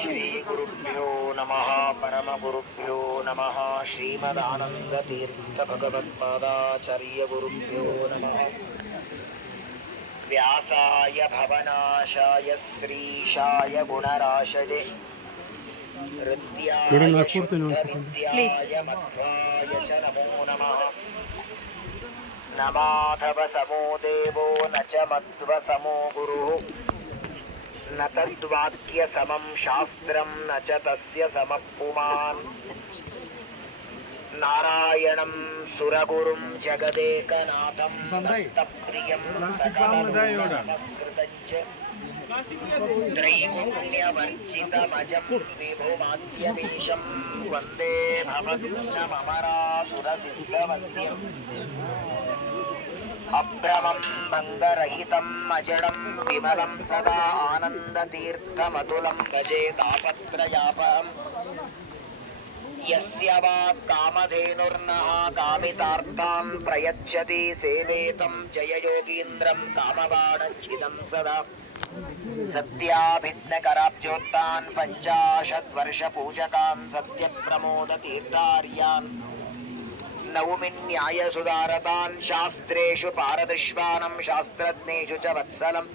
ಶ್ರೀ ಗುರುಭ್ಯೋ ನಮಃ ಪರಮ ಗುರುಭ್ಯೋ ನಮಃ ಶ್ರೀಮದಾನಂದ ತೀರ್ಥ ಭಗವತ್ಪಾದಾಚಾರ್ಯ ಗುರುಭ್ಯೋ ನಮಃ ವ್ಯಾಸಾಯ ಭವನಾಶಾಯ ಶ್ರೀಶಾಯ ಗುಣರಾಶಯೇ ಹೃದ್ಯಾಯ ಶುದ್ಧ ವಿದ್ಯಾಯ ಮಧ್ವಾಯ ಚ ನಮೋ ನಮಃ ನ ಮಾಧವ ಸಮೋ ದೇವೋ ನ ಚ ಮಧ್ವ ಸಮೋ ಗುರುಃ ನ ತದ್ವಾಕ್ಯ ಸಮಂ ಶಾಸ್ತ್ರಂ ನ ಚ ತಸ್ಯ ಸಮಃ ಪುಮಾನ್ ನಾರಾಯಣಂ ಸುರಗುರುಂ ಜಗದೇಕನಾಥಂ ದತ್ತಪ್ರಿಯಂ ಸಕಲಲೋಕನಮಸ್ಕೃತಂ ಚ ತ್ರೈಗುಣ್ಯವರ್ಜಿತಮಜಂ ವಿಭುಮಾದ್ಯಮೀಶಂ ವಂದೇ ಭವದ್ನಮರಾಸುರಸಿದ್ಧವಂದ್ಯಂ ಅಭ್ರಮಂ ಭಂಗರಹಿತಂ ಅಜಡಂ ವಿಮಲಂ ಸದಾ ಆನಂದತೀರ್ಥಮತುಲಂ ಭಜೆ ತಾಪತ್ರಯಾಪಹಂ ಯಸ್ಯ ವಾಕ್ ಕಾಮಧೇನುರ್ನಃ ಕಾಮಿತಾರ್ಥಾನ್ ಪ್ರಯಚ್ಛತಿ ಸೇವೇತಂ ಜಯಯೋಗೀಂದ್ರಂ ಕಾಮಬಾಣಚ್ಛಿದಂ ಸದಾ ಸತ್ಯಾಭಿಜ್ಞಕರಾಬ್ಜೋತ್ತಾನ್ ಪಂಚಾಶದ್ವರ್ಷಪೂಜಕಾನ್ ಸತ್ಯಪ್ರಮೋದತೀರ್ಥಾರ್ಯಾನ್ ನೌಮಿನ್ಯಾಯಸುಧಾರತಾನ್ ಶಾಸ್ತ್ರೇಷು ಪಾರದೃಶ್ವಾನಂ ಶಾಸ್ತ್ರಜ್ಞೇಷು ಚ ವತ್ಸಲಂ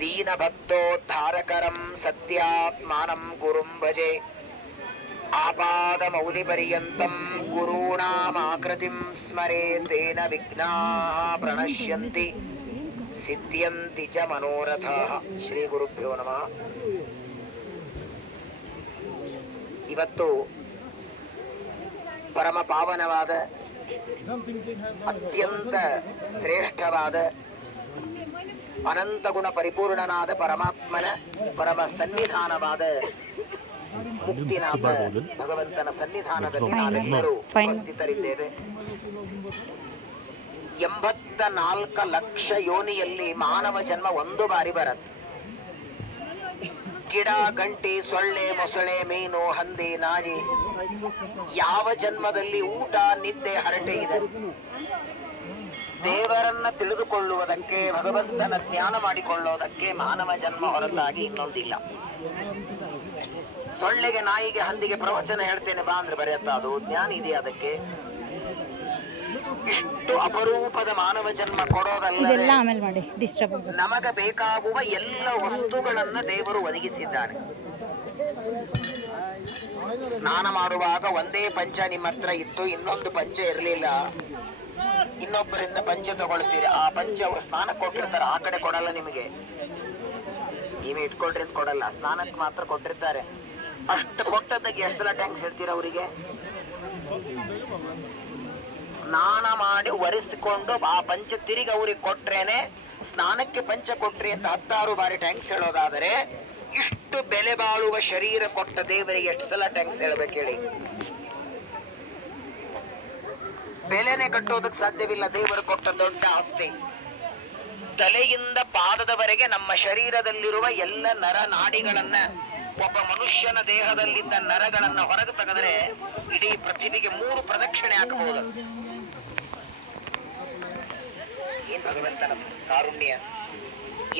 ದೀನಭಕ್ತೋದ್ಧಾರಕರಂ ಸತ್ಯಾತ್ಮಾನಂ ಗುರುಂ ಭಜೆ ಆಪಾದಮೌಲಿಪರ್ಯಂತಂ ಗುರುಣಾಮಾಕೃತಿಂ ಸ್ಮರೇತೇನ ವಿಘ್ನಾಃ ಪ್ರಣಶ್ಯಂತಿ ಸಿದ್ಧ್ಯಂತಿ ಚ ಮನೋರಥಾಃ. ಶ್ರೀ ಗುರುಭ್ಯೋ ನಮಃ. ಇವತ್ತು ಪರಮ ಪಾವನವಾದ ಅತ್ಯಂತ ಶ್ರೇಷ್ಠವಾದ ಅನಂತ ಗುಣ ಪರಿಪೂರ್ಣನಾದ ಪರಮಾತ್ಮನ ಪರಮ ಸನ್ನಿಧಾನವಾದ ಮುಕ್ತಿನಾಥ ಭಗವಂತನ ಸನ್ನಿಧಾನದಲ್ಲಿ ನಾವೆಲ್ಲರೂ ಉಪಸ್ಥಿತರಿದ್ದೇವೆ. 84 ಲಕ್ಷ ಯೋನಿಯಲ್ಲಿ ಮಾನವ ಜನ್ಮ ಒಂದು ಬಾರಿ ಬರುತ್ತೆ. ಗಿಡ, ಗಂಟಿ, ಸೊಳ್ಳೆ, ಮೊಸಳೆ, ಮೀನು, ಹಂದಿ, ನಾಯಿ, ಯಾವ ಜನ್ಮದಲ್ಲಿ ಊಟ, ನಿದ್ದೆ, ಹರಟೆ ಇದೆ. ದೇವರನ್ನ ತಿಳಿದುಕೊಳ್ಳುವುದಕ್ಕೆ, ಭಗವಂತನ ಜ್ಞಾನ ಮಾಡಿಕೊಳ್ಳುವುದಕ್ಕೆ ಮಾನವ ಜನ್ಮ ಹೊರತಾಗಿ ಇನ್ನೊಂದಿಲ್ಲ. ಸೊಳ್ಳೆಗೆ, ನಾಯಿಗೆ, ಹಂದಿಗೆ ಪ್ರವಚನ ಹೇಳ್ತೇನೆ ಬಾ ಅಂದ್ರೆ ಬರೆಯತ್ತ ಅದು ಜ್ಞಾನ ಇದೆಯಾ ಅದಕ್ಕೆ? ಇಷ್ಟು ಅಪರೂಪದ ಮಾನವ ಜನ್ಮ ಕೊಡೋದಲ್ಲ, ನಮಗ ಬೇಕಾಗುವ ಎಲ್ಲ ವಸ್ತುಗಳನ್ನ ದೇವರು ಒದಗಿಸಿದ್ದಾನೆ. ಸ್ನಾನ ಮಾಡುವಾಗ ಒಂದೇ ಪಂಚ ನಿಮ್ಮ ಹತ್ರ ಇತ್ತು, ಇನ್ನೊಂದು ಪಂಚ ಇರಲಿಲ್ಲ, ಇನ್ನೊಬ್ಬರಿಂದ ಪಂಚ ತಗೊಳ್ತೀರಿ. ಆ ಪಂಚ ಅವರು ಸ್ನಾನ ಕೊಟ್ಟಿರ್ತಾರೆ, ಆ ಕಡೆ ಕೊಡಲ್ಲ ನಿಮಗೆ. ನೀವೇ ಇಟ್ಕೊಳ್ರಿ ಅಂತ ಕೊಡಲ್ಲ, ಸ್ನಾನಕ್ಕೆ ಮಾತ್ರ ಕೊಟ್ಟಿರ್ತಾರೆ. ಅಷ್ಟು ಕೊಟ್ಟದಾಗ ಎಷ್ಟು ಸಲ ಟ್ಯಾಂಕ್ಸ್ ಹೇಳ್ತೀರ ಅವರಿಗೆ? ಸ್ನಾನ ಮಾಡಿ ಒರೆಸಿಕೊಂಡು ಆ ಪಂಚ ತಿರುಗಿ ಅವ್ರಿಗೆ ಕೊಟ್ರೇನೆ ಸ್ನಾನಕ್ಕೆ ಪಂಚ ಕೊಟ್ರಿ ಅಂತ 16 ಬಾರಿ ಟ್ಯಾಂಕ್ಸ್ ಹೇಳೋದಾದರೆ, ಇಷ್ಟು ಬೆಲೆ ಬಾಳುವ ಶರೀರ ಕೊಟ್ಟ ದೇವರಿಗೆ ಎಷ್ಟು ಸಲ ಟ್ಯಾಂಕ್ಸ್ ಹೇಳ್ಬೇಕು ಹೇಳಿ? ಬೆಲೆನೆ ಕಟ್ಟೋದಕ್ಕೆ ಸಾಧ್ಯವಿಲ್ಲ. ದೇವರು ಕೊಟ್ಟ ದೊಡ್ಡ ಆಸ್ತಿ. ತಲೆಯಿಂದ ಪಾದದವರೆಗೆ ನಮ್ಮ ಶರೀರದಲ್ಲಿರುವ ಎಲ್ಲ ನರ ನಾಡಿಗಳನ್ನ, ಒಬ್ಬ ಮನುಷ್ಯನ ದೇಹದಲ್ಲಿದ್ದ ನರಗಳನ್ನ ಹೊರಗೆ ತೆಗೆದರೆ ಇಡೀ ಪೃಥ್ವಿಗೆ 3 ಪ್ರದಕ್ಷಿಣೆ ಹಾಕಬಹುದು. ಏನ್ ಭಗವಂತನ ಕಾರುಣ್ಯ!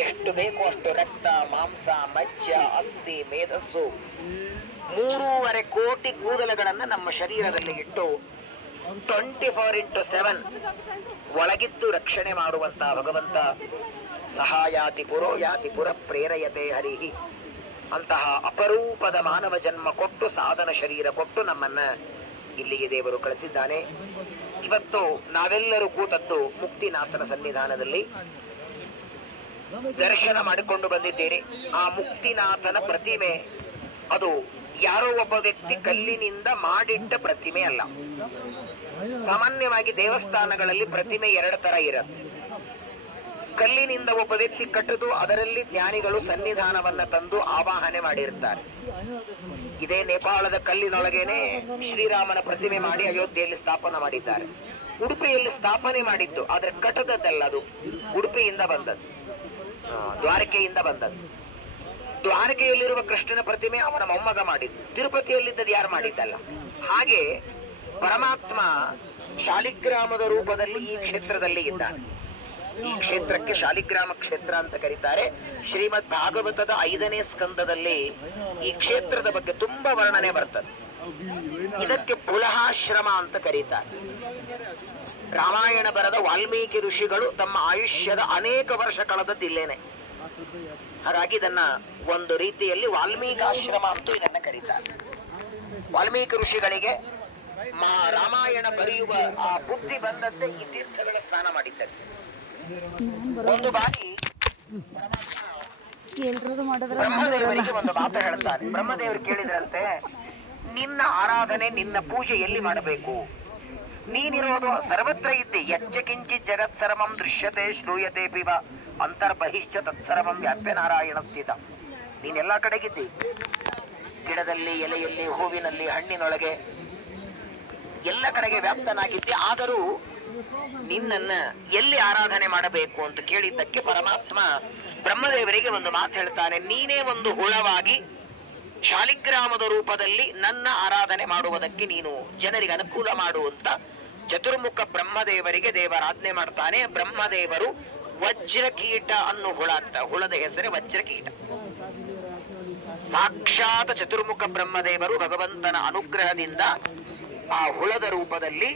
ಎಷ್ಟು ಬೇಕು ಅಷ್ಟು ರಕ್ತ, ಮಾಂಸ, ಮಜ್ಜ, ಅಸ್ಥಿ, ಮೇಧಸ್ಸು, 3.5 ಕೋಟಿ ಕೂದಲುಗಳನ್ನ ನಮ್ಮ ಶರೀರದಲ್ಲಿ ಇಟ್ಟು 24x7 ಒಳಗಿದ್ದು ರಕ್ಷಣೆ ಮಾಡುವಂತಹ ಭಗವಂತ ಸಹಾಯಾತಿ ಪುರೋ ಯಾತಿ ಪುರ ಪ್ರೇರಯತೆ ಹರಿಹಿ ಅಂತಹ ಅಪರೂಪದ ಮಾನವ ಜನ್ಮ ಕೊಟ್ಟು, ಸಾಧನ ಶರೀರ ಕೊಟ್ಟು ನಮ್ಮನ್ನ ಇಲ್ಲಿಗೆ ದೇವರು ಕಳಿಸಿದ್ದಾನೆ. ಇವತ್ತು ನಾವೆಲ್ಲರೂ ಕೂತದ್ದು ಮುಕ್ತಿನಾಥನ ಸನ್ನಿಧಾನದಲ್ಲಿ ದರ್ಶನ ಮಾಡಿಕೊಂಡು ಬಂದಿದ್ದೀರಿ. ಆ ಮುಕ್ತಿನಾಥನ ಪ್ರತಿಮೆ ಅದು ಯಾರೋ ಒಬ್ಬ ವ್ಯಕ್ತಿ ಕಲ್ಲಿನಿಂದ ಮಾಡಿಟ್ಟ ಪ್ರತಿಮೆ ಅಲ್ಲ. ಸಾಮಾನ್ಯವಾಗಿ ದೇವಸ್ಥಾನಗಳಲ್ಲಿ ಪ್ರತಿಮೆ 2 ತರ ಇರುತ್ತೆ. ಕಲ್ಲಿನಿಂದ ಒಬ್ಬ ವ್ಯಕ್ತಿ ಕಟ್ಟುದು, ಅದರಲ್ಲಿ ಜ್ಞಾನಿಗಳು ಸನ್ನಿಧಾನವನ್ನ ತಂದು ಆವಾಹನೆ ಮಾಡಿರ್ತಾರೆ. ಇದೇ ನೇಪಾಳದ ಕಲ್ಲಿನೊಳಗೇನೆ ಶ್ರೀರಾಮನ ಪ್ರತಿಮೆ ಮಾಡಿ ಅಯೋಧ್ಯೆಯಲ್ಲಿ ಸ್ಥಾಪನೆ ಮಾಡಿದ್ದಾರೆ. ಉಡುಪಿಯಲ್ಲಿ ಸ್ಥಾಪನೆ ಮಾಡಿದ್ದು, ಆದ್ರೆ ಕಟ್ಟದದ್ದಲ್ಲ, ಅದು ಉಡುಪಿಯಿಂದ ಬಂದದ್ದು, ದ್ವಾರಕೆಯಿಂದ ಬಂದದ್ದು. ದ್ವಾರಕೆಯಲ್ಲಿರುವ ಕೃಷ್ಣನ ಪ್ರತಿಮೆ ಅವನ ಮೊಮ್ಮಗ ಮಾಡಿದ್ದು, ತಿರುಪತಿಯಲ್ಲಿದ್ದದ್ದು ಯಾರು ಮಾಡಿದ್ದಲ್ಲ. ಹಾಗೆ ಪರಮಾತ್ಮ ಶಾಲಿಗ್ರಾಮದ ರೂಪದಲ್ಲಿ ಈ ಕ್ಷೇತ್ರದಲ್ಲಿ ಇದ್ದಾನೆ. ಈ ಕ್ಷೇತ್ರಕ್ಕೆ ಶಾಲಿಗ್ರಾಮ ಕ್ಷೇತ್ರ ಅಂತ ಕರೀತಾರೆ. ಶ್ರೀಮದ್ ಭಾಗವತದ 5ನೇ ಸ್ಕಂದದಲ್ಲಿ ಈ ಕ್ಷೇತ್ರದ ಬಗ್ಗೆ ತುಂಬಾ ವರ್ಣನೆ ಬರ್ತದೆ. ಇದಕ್ಕೆ ಪುಲಹಾಶ್ರಮ ಅಂತ ಕರೀತಾರೆ. ರಾಮಾಯಣ ಬರೆದ ವಾಲ್ಮೀಕಿ ಋಷಿಗಳು ತಮ್ಮ ಆಯುಷ್ಯದ ಅನೇಕ ವರ್ಷ ಕಳೆದದ್ದು ಇಲ್ಲೇನೆ. ಹಾಗಾಗಿ ಇದನ್ನ ಒಂದು ರೀತಿಯಲ್ಲಿ ವಾಲ್ಮೀಕಾಶ್ರಮ ಅಂತೂ ಇದನ್ನ ಕರೀತಾರೆ. ವಾಲ್ಮೀಕಿ ಋಷಿಗಳಿಗೆ ರಾಮಾಯಣ ಬರೆಯುವ ಆ ಬುದ್ಧಿ ಬಂದಂತೆ ಈ ತೀರ್ಥಗಳ ಸ್ನಾನ ಮಾಡಿದ್ದಾರೆ. ಒಂದು ಬಾರಿ ಬ್ರಹ್ಮದೇವರಿಗೆ ಒಂದು ಮಾತು ಹೇಳ್ತಾರೆ. ಬ್ರಹ್ಮದೇವರು ಕೇಳಿದ್ರಂತೆ, ನಿನ್ನ ಆರಾಧನೆ ನಿನ್ನ ಪೂಜೆ ಎಲ್ಲಿ ಮಾಡಬೇಕು? ನೀನಿರೋದು ಸರ್ವತ್ರ ಇದ್ದಿ. ಯಚ್ಚ ಕಿಂಚಿತ್ ಜಗತ್ ಸರ್ವಂ ದೃಶ್ಯತೆ ಶ್ರೂಯತೆ ಪಿವ ಅಂತರ್ಬಹಿಶ್ಚ ತತ್ಸರ್ವಂ ವ್ಯಾಪ್ಯ ನಾರಾಯಣ ಸ್ಥಿತ. ನೀನೆಲ್ಲಾ ಕಡೆಗಿದ್ದಿ, ಗಿಡದಲ್ಲಿ, ಎಲೆಯಲ್ಲಿ, ಹೂವಿನಲ್ಲಿ, ಹಣ್ಣಿನೊಳಗೆ ಎಲ್ಲ ಕಡೆಗೆ ವ್ಯಾಪ್ತನಾಗಿದ್ದೆ. ಆದರೂ ನಿನ್ನನ್ನ ಎಲ್ಲಿ ಆರಾಧನೆ ಮಾಡಬೇಕು ಅಂತ ಕೇಳಿದ್ದಕ್ಕೆ ಪರಮಾತ್ಮ ಬ್ರಹ್ಮದೇವರಿಗೆ ಒಂದು ಮಾತು ಹೇಳ್ತಾನೆ. ನೀನೇ ಒಂದು ಹುಳವಾಗಿ ಶಾಲಿಗ್ರಾಮದ ರೂಪದಲ್ಲಿ ನನ್ನ ಆರಾಧನೆ ಮಾಡುವುದಕ್ಕೆ ನೀನು ಜನರಿಗೆ ಅನುಕೂಲ ಮಾಡುವಂತ ಚತುರ್ಮುಖ ಬ್ರಹ್ಮದೇವರಿಗೆ ದೇವರಾಜ್ಞೆ ಮಾಡ್ತಾನೆ. ಬ್ರಹ್ಮದೇವರು ವಜ್ರಕೀಟ ಅನ್ನೋ ಹುಳ ಅಂತ, ಹುಳದ ಹೆಸರೇ ವಜ್ರಕೀಟ. ಸಾಕ್ಷಾತ್ ಚತುರ್ಮುಖ ಬ್ರಹ್ಮದೇವರು ಭಗವಂತನ ಅನುಗ್ರಹದಿಂದ ಆ ಹುಳದ ರೂಪದಲ್ಲಿ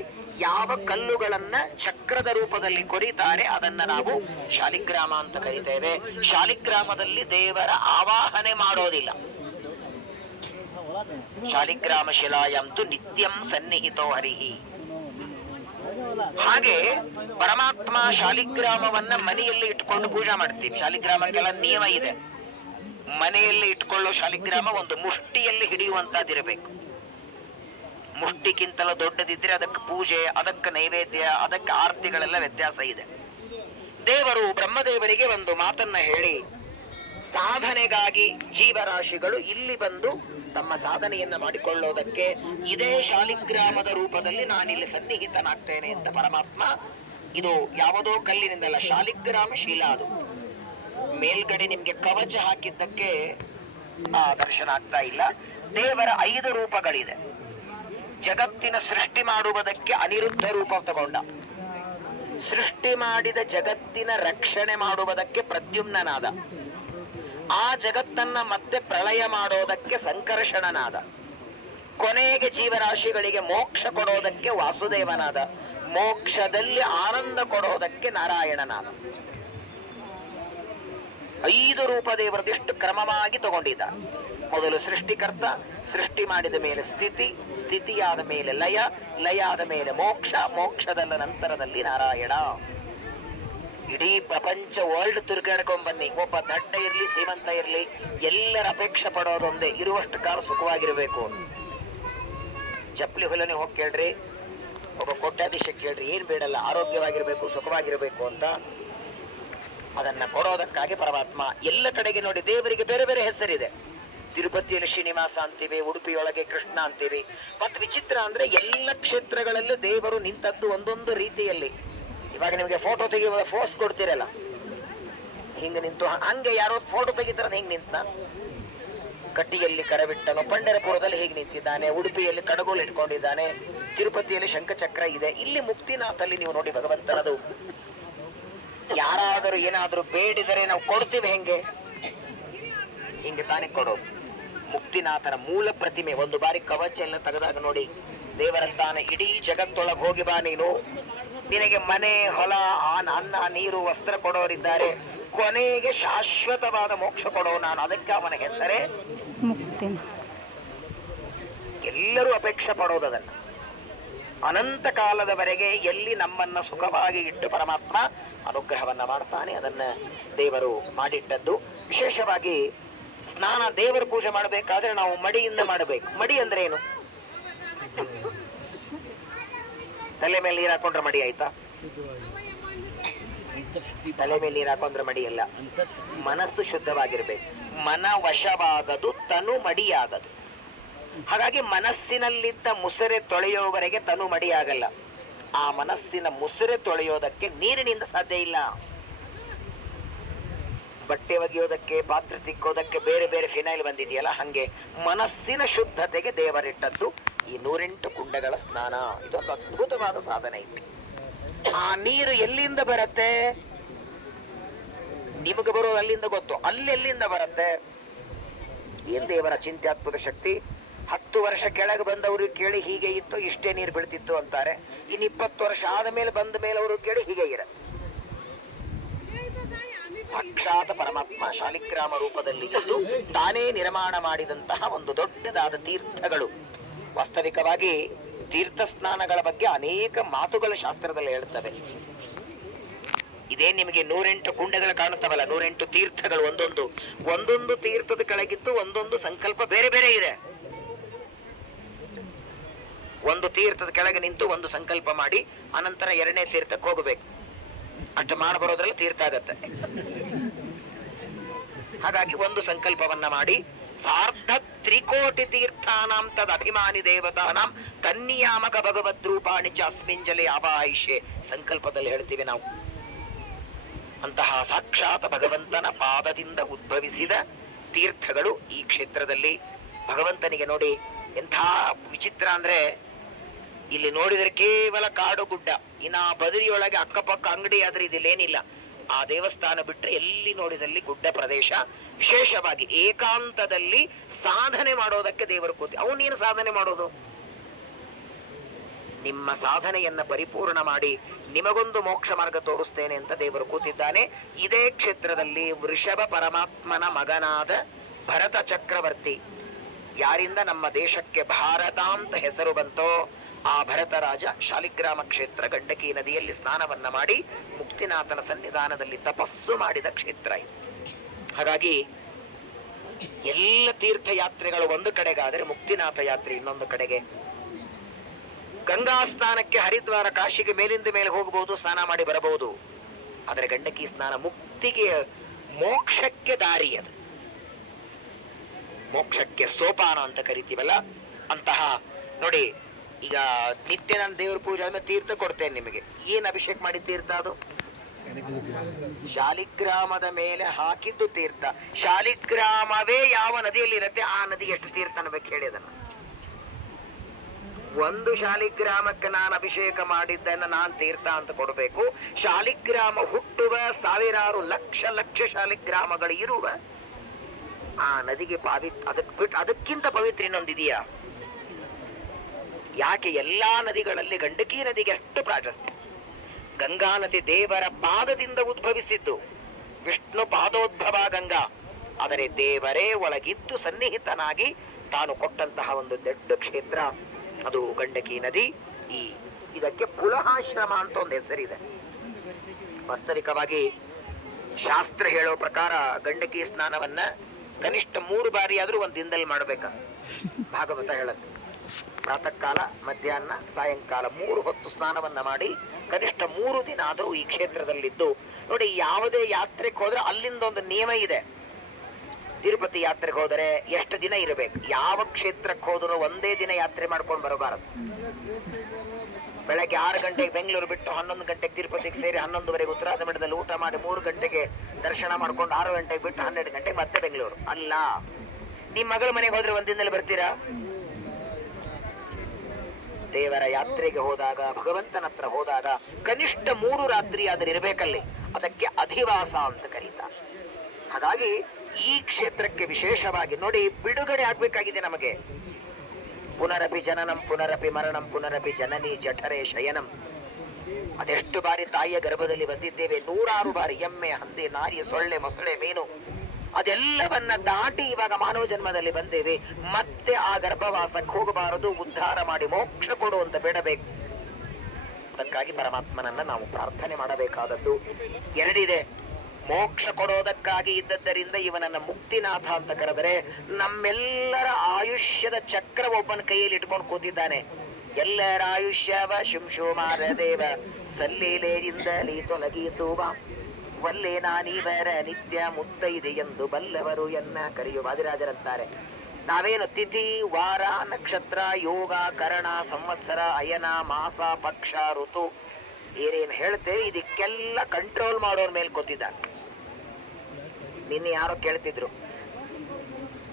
ಯಾವ ಕಲ್ಲುಗಳನ್ನ ಚಕ್ರದ ರೂಪದಲ್ಲಿ ಕೊರಿತಾರೆ ಅದನ್ನ ನಾವು ಶಾಲಿಗ್ರಾಮ ಅಂತ ಕರಿತೇವೆ. ಶಾಲಿಗ್ರಾಮದಲ್ಲಿ ದೇವರ ಆವಾಹನೆ ಮಾಡೋದಿಲ್ಲ. ಶಾಲಿಗ್ರಾಮ ಶಿಲಾಯಂತು ನಿತ್ಯಂ ಸನ್ನಿಹಿತೋ ಹರಿಹಿ. ಹಾಗೆ ಪರಮಾತ್ಮ ಶಾಲಿಗ್ರಾಮವನ್ನ ಮನೆಯಲ್ಲಿ ಇಟ್ಕೊಂಡು ಪೂಜೆ ಮಾಡ್ತೀವಿ. ಶಾಲಿಗ್ರಾಮಕ್ಕೆಲ್ಲ ನಿಯಮ ಇದೆ. ಮನೆಯಲ್ಲಿ ಇಟ್ಕೊಳ್ಳೋ ಶಾಲಿಗ್ರಾಮ ಒಂದು ಮುಷ್ಟಿಯಲ್ಲಿ ಹಿಡಿಯುವಂತದಿರಬೇಕು. ಮುಷ್ಟಿಗಿಂತಲೂ ದೊಡ್ಡದಿದ್ರೆ ಅದಕ್ಕೆ ಪೂಜೆ, ಅದಕ್ಕೆ ನೈವೇದ್ಯ, ಅದಕ್ಕೆ ಆರತಿಗಳೆಲ್ಲ ವ್ಯತ್ಯಾಸ ಇದೆ. ದೇವರು ಬ್ರಹ್ಮದೇವರಿಗೆ ಒಂದು ಮಾತನ್ನ ಹೇಳಿ, ಸಾಧನೆಗಾಗಿ ಜೀವರಾಶಿಗಳು ಇಲ್ಲಿ ಬಂದು ತಮ್ಮ ಸಾಧನೆಯನ್ನ ಮಾಡಿಕೊಳ್ಳೋದಕ್ಕೆ ಇದೇ ಶಾಲಿಗ್ರಾಮದ ರೂಪದಲ್ಲಿ ನಾನಿಲ್ಲಿ ಸನ್ನಿಹಿತನಾಗ್ತೇನೆ ಅಂತ ಪರಮಾತ್ಮ. ಇದು ಯಾವುದೋ ಕಲ್ಲಿನಿಂದಲ್ಲ, ಶಾಲಿಗ್ರಾಮ ಶೀಲಾ. ಅದು ಮೇಲ್ಗಡೆ ನಿಮ್ಗೆ ಕವಚ ಹಾಕಿದ್ದಕ್ಕೆ ದರ್ಶನ ಆಗ್ತಾ ಇಲ್ಲ. ದೇವರ 5 ರೂಪಗಳಿದೆ. ಜಗತ್ತಿನ ಸೃಷ್ಟಿ ಮಾಡುವುದಕ್ಕೆ ಅನಿರುದ್ಧ ರೂಪ ತಗೊಂಡ, ಸೃಷ್ಟಿ ಮಾಡಿದ ಜಗತ್ತಿನ ರಕ್ಷಣೆ ಮಾಡುವುದಕ್ಕೆ ಪ್ರದ್ಯುಮ್ನನಾದ, ಆ ಜಗತ್ತನ್ನ ಮತ್ತೆ ಪ್ರಳಯ ಮಾಡೋದಕ್ಕೆ ಸಂಕರ್ಷಣನಾದ, ಕೊನೆಗೆ ಜೀವರಾಶಿಗಳಿಗೆ ಮೋಕ್ಷ ಕೊಡೋದಕ್ಕೆ ವಾಸುದೇವನಾದ, ಮೋಕ್ಷದಲ್ಲಿ ಆನಂದ ಕೊಡೋದಕ್ಕೆ ನಾರಾಯಣನಾದ. 5 ರೂಪ ದೇವರದೆಷ್ಟು ಕ್ರಮವಾಗಿ ತಗೊಂಡಿದ್ದ. ಮೊದಲು ಸೃಷ್ಟಿಕರ್ತ, ಸೃಷ್ಟಿ ಮಾಡಿದ ಮೇಲೆ ಸ್ಥಿತಿ, ಸ್ಥಿತಿಯಾದ ಮೇಲೆ ಲಯ, ಲಯ ಆದ ಮೇಲೆ ಮೋಕ್ಷ, ಮೋಕ್ಷದ ನಂತರದಲ್ಲಿ ನಾರಾಯಣ. ಇಡೀ ಪ್ರಪಂಚ ವರ್ಲ್ಡ್ ತಿರುಗಾಡ್ಕೊಂಡ್ ಬನ್ನಿ, ಒಬ್ಬ ದಡ್ಡ ಇರ್ಲಿ ಶ್ರೀಮಂತ ಇರ್ಲಿ ಎಲ್ಲರ ಅಪೇಕ್ಷೆ ಪಡೋದೊಂದೇ, ಇರುವಷ್ಟು ಕಾಲ ಸುಖವಾಗಿರ್ಬೇಕು. ಚಪ್ಪಲಿ ಹೊಲನೆ ಹೋಗಿ ಕೇಳ್ರಿ, ಒಬ್ಬ ಕೋಟ್ಯಾಧೀಶ ಕೇಳ್ರಿ, ಏನ್ ಬೇಡಲ್ಲ, ಆರೋಗ್ಯವಾಗಿರ್ಬೇಕು, ಸುಖವಾಗಿರ್ಬೇಕು ಅಂತ. ಅದನ್ನ ಕೊಡೋದಕ್ಕಾಗಿ ಪರಮಾತ್ಮ ಎಲ್ಲ ಕಡೆಗೆ ನೋಡಿ, ದೇವರಿಗೆ ಬೇರೆ ಬೇರೆ ಹೆಸರಿದೆ. ತಿರುಪತಿಯಲ್ಲಿ ಶ್ರೀನಿವಾಸ ಅಂತೀವಿ, ಉಡುಪಿಯೊಳಗೆ ಕೃಷ್ಣ ಅಂತೀವಿ. ಮತ್ತೆ ವಿಚಿತ್ರ ಅಂದ್ರೆ ಎಲ್ಲ ಕ್ಷೇತ್ರಗಳಲ್ಲಿ ದೇವರು ನಿಂತದ್ದು ಒಂದೊಂದು ರೀತಿಯಲ್ಲಿ. ಇವಾಗ ನಿಮಗೆ ಫೋಟೋ ತೆಗೆಯುವ ಫೋರ್ಸ್ ಕೊಡ್ತೀರಲ್ಲ, ಹಿಂಗೆ ನಿಂತು, ಹಂಗೆ ಯಾರೋ ಫೋಟೋ ತೆಗಿತಾರ ಹಿಂಗ್ ನಿಂತ. ಕಟ್ಟಿಯಲ್ಲಿ ಕರವಿಟ್ಟನು, ಪಂಡರಪುರದಲ್ಲಿ ಹೀಗೆ ನಿಂತಿದ್ದಾನೆ, ಉಡುಪಿಯಲ್ಲಿ ಕಡಗೋಲು ಇಟ್ಕೊಂಡಿದ್ದಾನೆ, ತಿರುಪತಿಯಲ್ಲಿ ಶಂಖಚಕ್ರ ಇದೆ. ಇಲ್ಲಿ ಮುಕ್ತಿನಾಥಲ್ಲಿ ನೀವು ನೋಡಿ ಭಗವಂತನದು. ಯಾರಾದರೂ ಏನಾದರೂ ಬೇಡಿದರೆ ನಾವು ಕೊಡ್ತೀವಿ, ಹೆಂಗೆ ಹಿಂಗೆ ತಾನೇ ಕೊಡೋದು. ಮುಕ್ತಿನಾಥನ ಮೂಲ ಪ್ರತಿಮೆ. ಒಂದು ಬಾರಿ ಕವಚ ಎಲ್ಲ ತೆಗೆದಾಗ ನೋಡಿ, ದೇವರಂತಾನೆ, ಇಡೀ ಜಗತ್ತೊಳಗೆ ಹೋಗಿ ಬಾ ನೀನು, ನಿನಗೆ ಮನೆ, ಹೊಲ, ಅನ್ನ, ನೀರು, ವಸ್ತ್ರ ಕೊಡೋರಿದ್ದಾರೆ, ಕೊನೆಗೆ ಶಾಶ್ವತವಾದ ಮೋಕ್ಷ ಕೊಡೋ ನಾನು. ಅದಕ್ಕೆ ಅವನ ಹೆಸರೇ ಮುಕ್ತಿ. ಎಲ್ಲರೂ ಅಪೇಕ್ಷೆ ಪಡೋದನ್ನ ಅನಂತ ಕಾಲದವರೆಗೆ ಎಲ್ಲಿ ನಮ್ಮನ್ನ ಸುಖವಾಗಿ ಇಟ್ಟು ಪರಮಾತ್ಮ ಅನುಗ್ರಹವನ್ನ ಮಾಡ್ತಾನೆ. ಅದನ್ನ ದೇವರು ಮಾಡಿಟ್ಟದ್ದು. ವಿಶೇಷವಾಗಿ ಸ್ನಾನ, ದೇವರ ಪೂಜೆ ಮಾಡಬೇಕಾದ್ರೆ ನಾವು ಮಡಿಯಿಂದ ಮಾಡಬೇಕು. ಮಡಿ ಅಂದ್ರೆ ಏನು? ತಲೆ ಮೇಲೆ ನೀರು ಹಾಕೊಂಡ್ರೆ ಮಡಿ ಆಯ್ತಾ? ತಲೆ ಮೇಲೆ ನೀರು ಹಾಕೊಂಡ್ರೆ ಮಡಿ ಅಲ್ಲ. ಮನಸ್ಸು ಶುದ್ಧವಾಗಿರ್ಬೇಕು. ಮನ ವಶವಾಗದು, ತನು ಮಡಿಯಾಗದು. ಹಾಗಾಗಿ ಮನಸ್ಸಿನಲ್ಲಿದ್ದ ಮುಸುರೆ ತೊಳೆಯುವವರೆಗೆ ತನು ಮಡಿಯಾಗಲ್ಲ. ಆ ಮನಸ್ಸಿನ ಮುಸುರೆ ತೊಳೆಯೋದಕ್ಕೆ ನೀರಿನಿಂದ ಸಾಧ್ಯ ಇಲ್ಲ. ಬಟ್ಟೆ ಒಗೆಯೋದಕ್ಕೆ, ಪಾತ್ರೆ ತಿಕ್ಕೋದಕ್ಕೆ ಬೇರೆ ಬೇರೆ ಫಿನೈಲ್ ಬಂದಿದೆಯಲ್ಲ, ಹಂಗೆ ಮನಸ್ಸಿನ ಶುದ್ಧತೆಗೆ ದೇವರಿಟ್ಟದ್ದು ಈ 108 ಕುಂಡಗಳ ಸ್ನಾನ. ಇದೊಂದು ಅದ್ಭುತವಾದ ಸಾಧನೆ ಇದೆ. ಆ ನೀರು ಎಲ್ಲಿಂದ ಬರುತ್ತೆ? ನಿಮಗೆ ಬರೋದು ಅಲ್ಲಿಂದ ಗೊತ್ತು, ಅಲ್ಲಿ ಎಲ್ಲಿಂದ ಬರುತ್ತೆ? ಏನ್ ದೇವರ ಚಿಂತ್ಯಾತ್ಮಕ ಶಕ್ತಿ. 10 ವರ್ಷ ಕೆಳಗೆ ಬಂದವರು ಕೇಳಿ ಹೀಗೆ ಇತ್ತು, ಇಷ್ಟೇ ನೀರು ಬೀಳ್ತಿತ್ತು ಅಂತಾರೆ. ಇನ್ನು 20 ವರ್ಷ ಆದ ಮೇಲೆ ಬಂದ ಮೇಲೆ ಅವರು ಕೇಳಿ ಹೀಗೆ ಇರುತ್ತೆ. ಸಾಕ್ಷಾತ್ ಪರಮಾತ್ಮ ಶಾಲಿಗ್ರಾಮ ರೂಪದಲ್ಲಿ ಇದ್ದು ತಾನೇ ನಿರ್ಮಾಣ ಮಾಡಿದಂತಹ ಒಂದು ದೊಡ್ಡದಾದ ತೀರ್ಥಗಳು. ವಾಸ್ತವಿಕವಾಗಿ ತೀರ್ಥ ಸ್ನಾನಗಳ ಬಗ್ಗೆ ಅನೇಕ ಮಾತುಗಳ ಶಾಸ್ತ್ರದಲ್ಲಿ ಹೇಳ್ತವೆ. ಇದೇ ನಿಮಗೆ 108 ಕುಂಡಗಳು ಕಾಣುತ್ತವಲ್ಲ, 108 ತೀರ್ಥಗಳು. ಒಂದೊಂದು ತೀರ್ಥದ ಕೆಳಗಿದ್ದು ಒಂದೊಂದು ಸಂಕಲ್ಪ ಬೇರೆ ಬೇರೆ ಇದೆ. ಒಂದು ತೀರ್ಥದ ಕೆಳಗೆ ನಿಂತು ಒಂದು ಸಂಕಲ್ಪ ಮಾಡಿ ಅನಂತರ 2ನೇ ತೀರ್ಥಕ್ಕೆ ಹೋಗಬೇಕು. ಅಷ್ಟು ಮಾಡಬರೋದ್ರಲ್ಲಿ ತೀರ್ಥ ಆಗತ್ತೆ. ಹಾಗಾಗಿ ಒಂದು ಸಂಕಲ್ಪವನ್ನ ಮಾಡಿ ಸಾರ್ಧ 3 ಕೋಟಿ ತೀರ್ಥಾನಾಂ ತದ್ ಅಭಿಮಾನಿ ದೇವತಾನಾಂ ತನ್ನಿಯಾಮಕ ಭಗವದ್ರೂಪಾಣಿ ಚ ಅಸ್ಮಿಂಜಲೆ ಆವಾಹಿಷೆ ಸಂಕಲ್ಪದಲ್ಲಿ ಹೇಳ್ತೀವಿ ನಾವು. ಅಂತಹ ಸಾಕ್ಷಾತ್ ಭಗವಂತನ ಪಾದದಿಂದ ಉದ್ಭವಿಸಿದ ತೀರ್ಥಗಳು ಈ ಕ್ಷೇತ್ರದಲ್ಲಿ. ಭಗವಂತನಿಗೆ ನೋಡಿ ಎಂಥ ವಿಚಿತ್ರ ಅಂದ್ರೆ, ಇಲ್ಲಿ ನೋಡಿದರೆ ಕೇವಲ ಕಾಡು ಗುಡ್ಡ, ಇನ್ನು ಆ ಬದರಿಯೊಳಗೆ ಅಕ್ಕಪಕ್ಕ ಅಂಗಡಿ ಆದ್ರೆ ಇದಿಲ್ಲೇನಿಲ್ಲ. ಆ ದೇವಸ್ಥಾನ ಬಿಟ್ಟರೆ ಎಲ್ಲಿ ನೋಡಿದಲ್ಲಿ ಗುಡ್ಡ ಪ್ರದೇಶ. ವಿಶೇಷವಾಗಿ ಏಕಾಂತದಲ್ಲಿ ಸಾಧನೆ ಮಾಡೋದಕ್ಕೆ ದೇವರು ಕೂತಿ. ಅವನೇನು ಸಾಧನೆ ಮಾಡೋದು? ನಿಮ್ಮ ಸಾಧನೆಯನ್ನ ಪರಿಪೂರ್ಣ ಮಾಡಿ ನಿಮಗೊಂದು ಮೋಕ್ಷ ಮಾರ್ಗ ತೋರಿಸ್ತೇನೆ ಅಂತ ದೇವರು ಕೂತಿದ್ದಾನೆ. ಇದೇ ಕ್ಷೇತ್ರದಲ್ಲಿ ವೃಷಭ ಪರಮಾತ್ಮನ ಮಗನಾದ ಭರತ ಚಕ್ರವರ್ತಿ, ಯಾರಿಂದ ನಮ್ಮ ದೇಶಕ್ಕೆ ಭಾರತ ಅಂತ ಹೆಸರು ಬಂತೋ ಆ ಭರತ ರಾಜ ಶಾಲಿಗ್ರಾಮ ಕ್ಷೇತ್ರ ಗಂಡಕಿ ನದಿಯಲ್ಲಿ ಸ್ನಾನವನ್ನ ಮಾಡಿ ಮುಕ್ತಿನಾಥನ ಸನ್ನಿಧಾನದಲ್ಲಿ ತಪಸ್ಸು ಮಾಡಿದ ಕ್ಷೇತ್ರ ಇದು. ಹಾಗಾಗಿ ಎಲ್ಲ ತೀರ್ಥಯಾತ್ರೆಗಳು ಒಂದು ಕಡೆಗಾದರೆ ಮುಕ್ತಿನಾಥ ಯಾತ್ರೆ ಇನ್ನೊಂದು ಕಡೆಗೆ. ಗಂಗಾ ಸ್ನಾನಕ್ಕೆ ಹರಿದ್ವಾರ ಕಾಶಿಗೆ ಮೇಲಿಂದ ಮೇಲೆ ಹೋಗಬಹುದು, ಸ್ನಾನ ಮಾಡಿ ಬರಬಹುದು. ಆದರೆ ಗಂಡಕಿ ಸ್ನಾನ ಮುಕ್ತಿಗೆ, ಮೋಕ್ಷಕ್ಕೆ ದಾರಿ, ಅದು ಮೋಕ್ಷಕ್ಕೆ ಸೋಪಾನ ಅಂತ ಕರಿತೀವಲ್ಲ. ಅಂತಹ ನೋಡಿ, ಈಗ ನಿತ್ಯ ನಾನು ದೇವ್ರ ಪೂಜೆ ಆದ್ಮೇಲೆ ತೀರ್ಥ ಕೊಡ್ತೇನೆ ನಿಮಗೆ. ಏನ್ ಅಭಿಷೇಕ ಮಾಡಿ ತೀರ್ಥ? ಅದು ಶಾಲಿಗ್ರಾಮದ ಮೇಲೆ ಹಾಕಿದ್ದು ತೀರ್ಥ. ಶಾಲಿಗ್ರಾಮವೇ ಯಾವ ನದಿಯಲ್ಲಿ ಇರುತ್ತೆ ಆ ನದಿ ಎಷ್ಟು ತೀರ್ಥ ಅನ್ಬೇಕು ಹೇಳಿ. ಅದನ್ನ ಒಂದು ಶಾಲಿಗ್ರಾಮಕ್ಕೆ ನಾನು ಅಭಿಷೇಕ ಮಾಡಿದ್ದನ್ನ ನಾನು ತೀರ್ಥ ಅಂತ ಕೊಡಬೇಕು. ಶಾಲಿಗ್ರಾಮ ಹುಟ್ಟುವ ಸಾವಿರಾರು ಲಕ್ಷ ಲಕ್ಷ ಶಾಲಿಗ್ರಾಮಗಳು ಇರುವ ಆ ನದಿಗೆ ಅದಕ್ಕಿಂತ ಪವಿತ್ರ ಇನ್ನೊಂದಿದೆಯಾ? ಯಾಕೆ ಎಲ್ಲಾ ನದಿಗಳಲ್ಲಿ ಗಂಡಕಿ ನದಿಗೆ ಎಷ್ಟು ಪ್ರಾಶಸ್ತ್ಯ? ಗಂಗಾ ನದಿ ದೇವರ ಪಾದದಿಂದ ಉದ್ಭವಿಸಿದ್ದು, ವಿಷ್ಣು ಪಾದೋದ್ಭವ ಗಂಗಾ. ಆದರೆ ದೇವರೇ ಒಳಗಿದ್ದು ಸನ್ನಿಹಿತನಾಗಿ ತಾನು ಕೊಟ್ಟಂತಹ ಒಂದು ದೊಡ್ಡ ಕ್ಷೇತ್ರ ಅದು ಗಂಡಕಿ ನದಿ. ಇದಕ್ಕೆ ಪುಲಹಾಶ್ರಮ ಅಂತ ಒಂದು ಹೆಸರಿದೆ. ವಾಸ್ತವಿಕವಾಗಿ ಶಾಸ್ತ್ರ ಹೇಳೋ ಪ್ರಕಾರ ಗಂಡಕಿ ಸ್ನಾನವನ್ನ ಕನಿಷ್ಠ 3 ಬಾರಿ ಆದ್ರೂ ಒಂದು ದಿನದಲ್ಲಿ ಮಾಡ್ಬೇಕ. ಭಾಗವತ ಹೇಳುತ್ತೆ ಪ್ರಾತಃ ಕಾಲ, ಮಧ್ಯಾಹ್ನ, ಸಾಯಂಕಾಲ 3 ಹೊತ್ತು ಸ್ನಾನವನ್ನ ಮಾಡಿ ಕನಿಷ್ಠ 3 ದಿನ ಆದರೂ ಈ ಕ್ಷೇತ್ರದಲ್ಲಿದ್ದು ನೋಡಿ. ಯಾವುದೇ ಯಾತ್ರೆಗೆ ಹೋದ್ರೆ ಅಲ್ಲಿಂದ ಒಂದು ನಿಯಮ ಇದೆ. ತಿರುಪತಿ ಯಾತ್ರೆಗೆ ಹೋದರೆ ಎಷ್ಟು ದಿನ ಇರಬೇಕು, ಯಾವ ಕ್ಷೇತ್ರಕ್ಕೆ ಹೋದರೂ ಒಂದೇ ದಿನ ಯಾತ್ರೆ ಮಾಡ್ಕೊಂಡು ಬರಬಾರದು. ಬೆಳಗ್ಗೆ 6 ಗಂಟೆಗೆ ಬೆಂಗಳೂರು ಬಿಟ್ಟು 11 ಗಂಟೆಗೆ ತಿರುಪತಿಗೆ ಸೇರಿ 11:30 ಉತ್ತರಾದ ಮಠದಲ್ಲಿ ಊಟ ಮಾಡಿ 3 ಗಂಟೆಗೆ ದರ್ಶನ ಮಾಡ್ಕೊಂಡು 6 ಗಂಟೆಗೆ ಬಿಟ್ಟು 12 ಗಂಟೆಗೆ ಮತ್ತೆ ಬೆಂಗಳೂರು ಅಲ್ಲ. ನಿಮ್ ಮಗಳ ಮನೆಗೆ ಹೋದ್ರೆ ಒಂದಿನದಲ್ಲಿ ಬರ್ತೀರಾ? ದೇವರ ಯಾತ್ರೆಗೆ ಹೋದಾಗ, ಭಗವಂತನ ಹತ್ರ ಹೋದಾಗ ಕನಿಷ್ಠ 3 ರಾತ್ರಿ ಆದ್ರೆ ಇರಬೇಕಲ್ಲಿ. ಅದಕ್ಕೆ ಅಧಿವಾಸ ಅಂತ ಕರೀತಾರೆ. ಹಾಗಾಗಿ ಈ ಕ್ಷೇತ್ರಕ್ಕೆ ವಿಶೇಷವಾಗಿ ನೋಡಿ ಬಿಡುಗಡೆ ಆಗ್ಬೇಕಾಗಿದೆ ನಮಗೆ. ಪುನರಪಿ ಜನನಂ ಪುನರಪಿ ಮರಣಂ ಪುನರಪಿ ಜನನಿ ಜಠರೇ ಶಯನಂ. ಅದೆಷ್ಟು ಬಾರಿ ತಾಯಿಯ ಗರ್ಭದಲ್ಲಿ ಬಂದಿದ್ದೇವೆ, 100 ಬಾರಿ. ಎಮ್ಮೆ, ಹಂದಿ, ನಾರಿ, ಸೊಳ್ಳೆ, ಮೊಸಳೆ, ಮೀನು ಅದೆಲ್ಲವನ್ನ ದಾಟಿ ಇವಾಗ ಮಾನವ ಜನ್ಮದಲ್ಲಿ ಬಂದೇವೆ. ಮತ್ತೆ ಆ ಗರ್ಭವಾಸಕ್ಕೆ ಹೋಗಬಾರದು, ಉದ್ಧಾರ ಮಾಡಿ ಮೋಕ್ಷ ಕೊಡು ಅಂತ ಬೇಡಬೇಕು. ಅದಕ್ಕಾಗಿ ಪರಮಾತ್ಮನನ್ನ ನಾವು ಪ್ರಾರ್ಥನೆ ಮಾಡಬೇಕಾದದ್ದು 2 ಇದೆ. ಮೋಕ್ಷ ಕೊಡೋದಕ್ಕಾಗಿ ಇದ್ದದ್ದರಿಂದ ಇವನನ್ನ ಮುಕ್ತಿನಾಥ ಅಂತ ಕರೆದರೆ, ನಮ್ಮೆಲ್ಲರ ಆಯುಷ್ಯದ ಚಕ್ರ ಒಬ್ಬನ ಕೈಯಲ್ಲಿ ಇಟ್ಕೊಂಡು ಕೂತಿದ್ದಾನೆ. ಎಲ್ಲರ ಆಯುಷ್ಯವ ಶುಂಶುಮಾರ ದೇವ ಸಲ್ಲೀಲೆಯಿಂದಲೇ ತೊಲಗಿಸುವ ವಲ್ಲೇ ನಾನೀವರ ನಿತ್ಯ ಮುತ್ತೈದೆ ಎಂದು ಬಲ್ಲವರು ಎನ್ನ ಕರೆಯುವ ವಾದಿರಾಜರಂತಾರೆ. ನಾವೇನು ತಿಥಿ, ವಾರ, ನಕ್ಷತ್ರ, ಯೋಗ, ಕರಣ, ಸಂವತ್ಸರ, ಅಯನ, ಮಾಸ, ಪಕ್ಷ, ಋತು ಏನೇನು ಹೇಳ್ತೇವೆ ಇದಕ್ಕೆಲ್ಲ ಕಂಟ್ರೋಲ್ ಮಾಡೋರ್ ಮೇಲೆ ಕೂತಿದ್ದ. ನಿನ್ನೆ ಯಾರೋ ಕೇಳ್ತಿದ್ರು,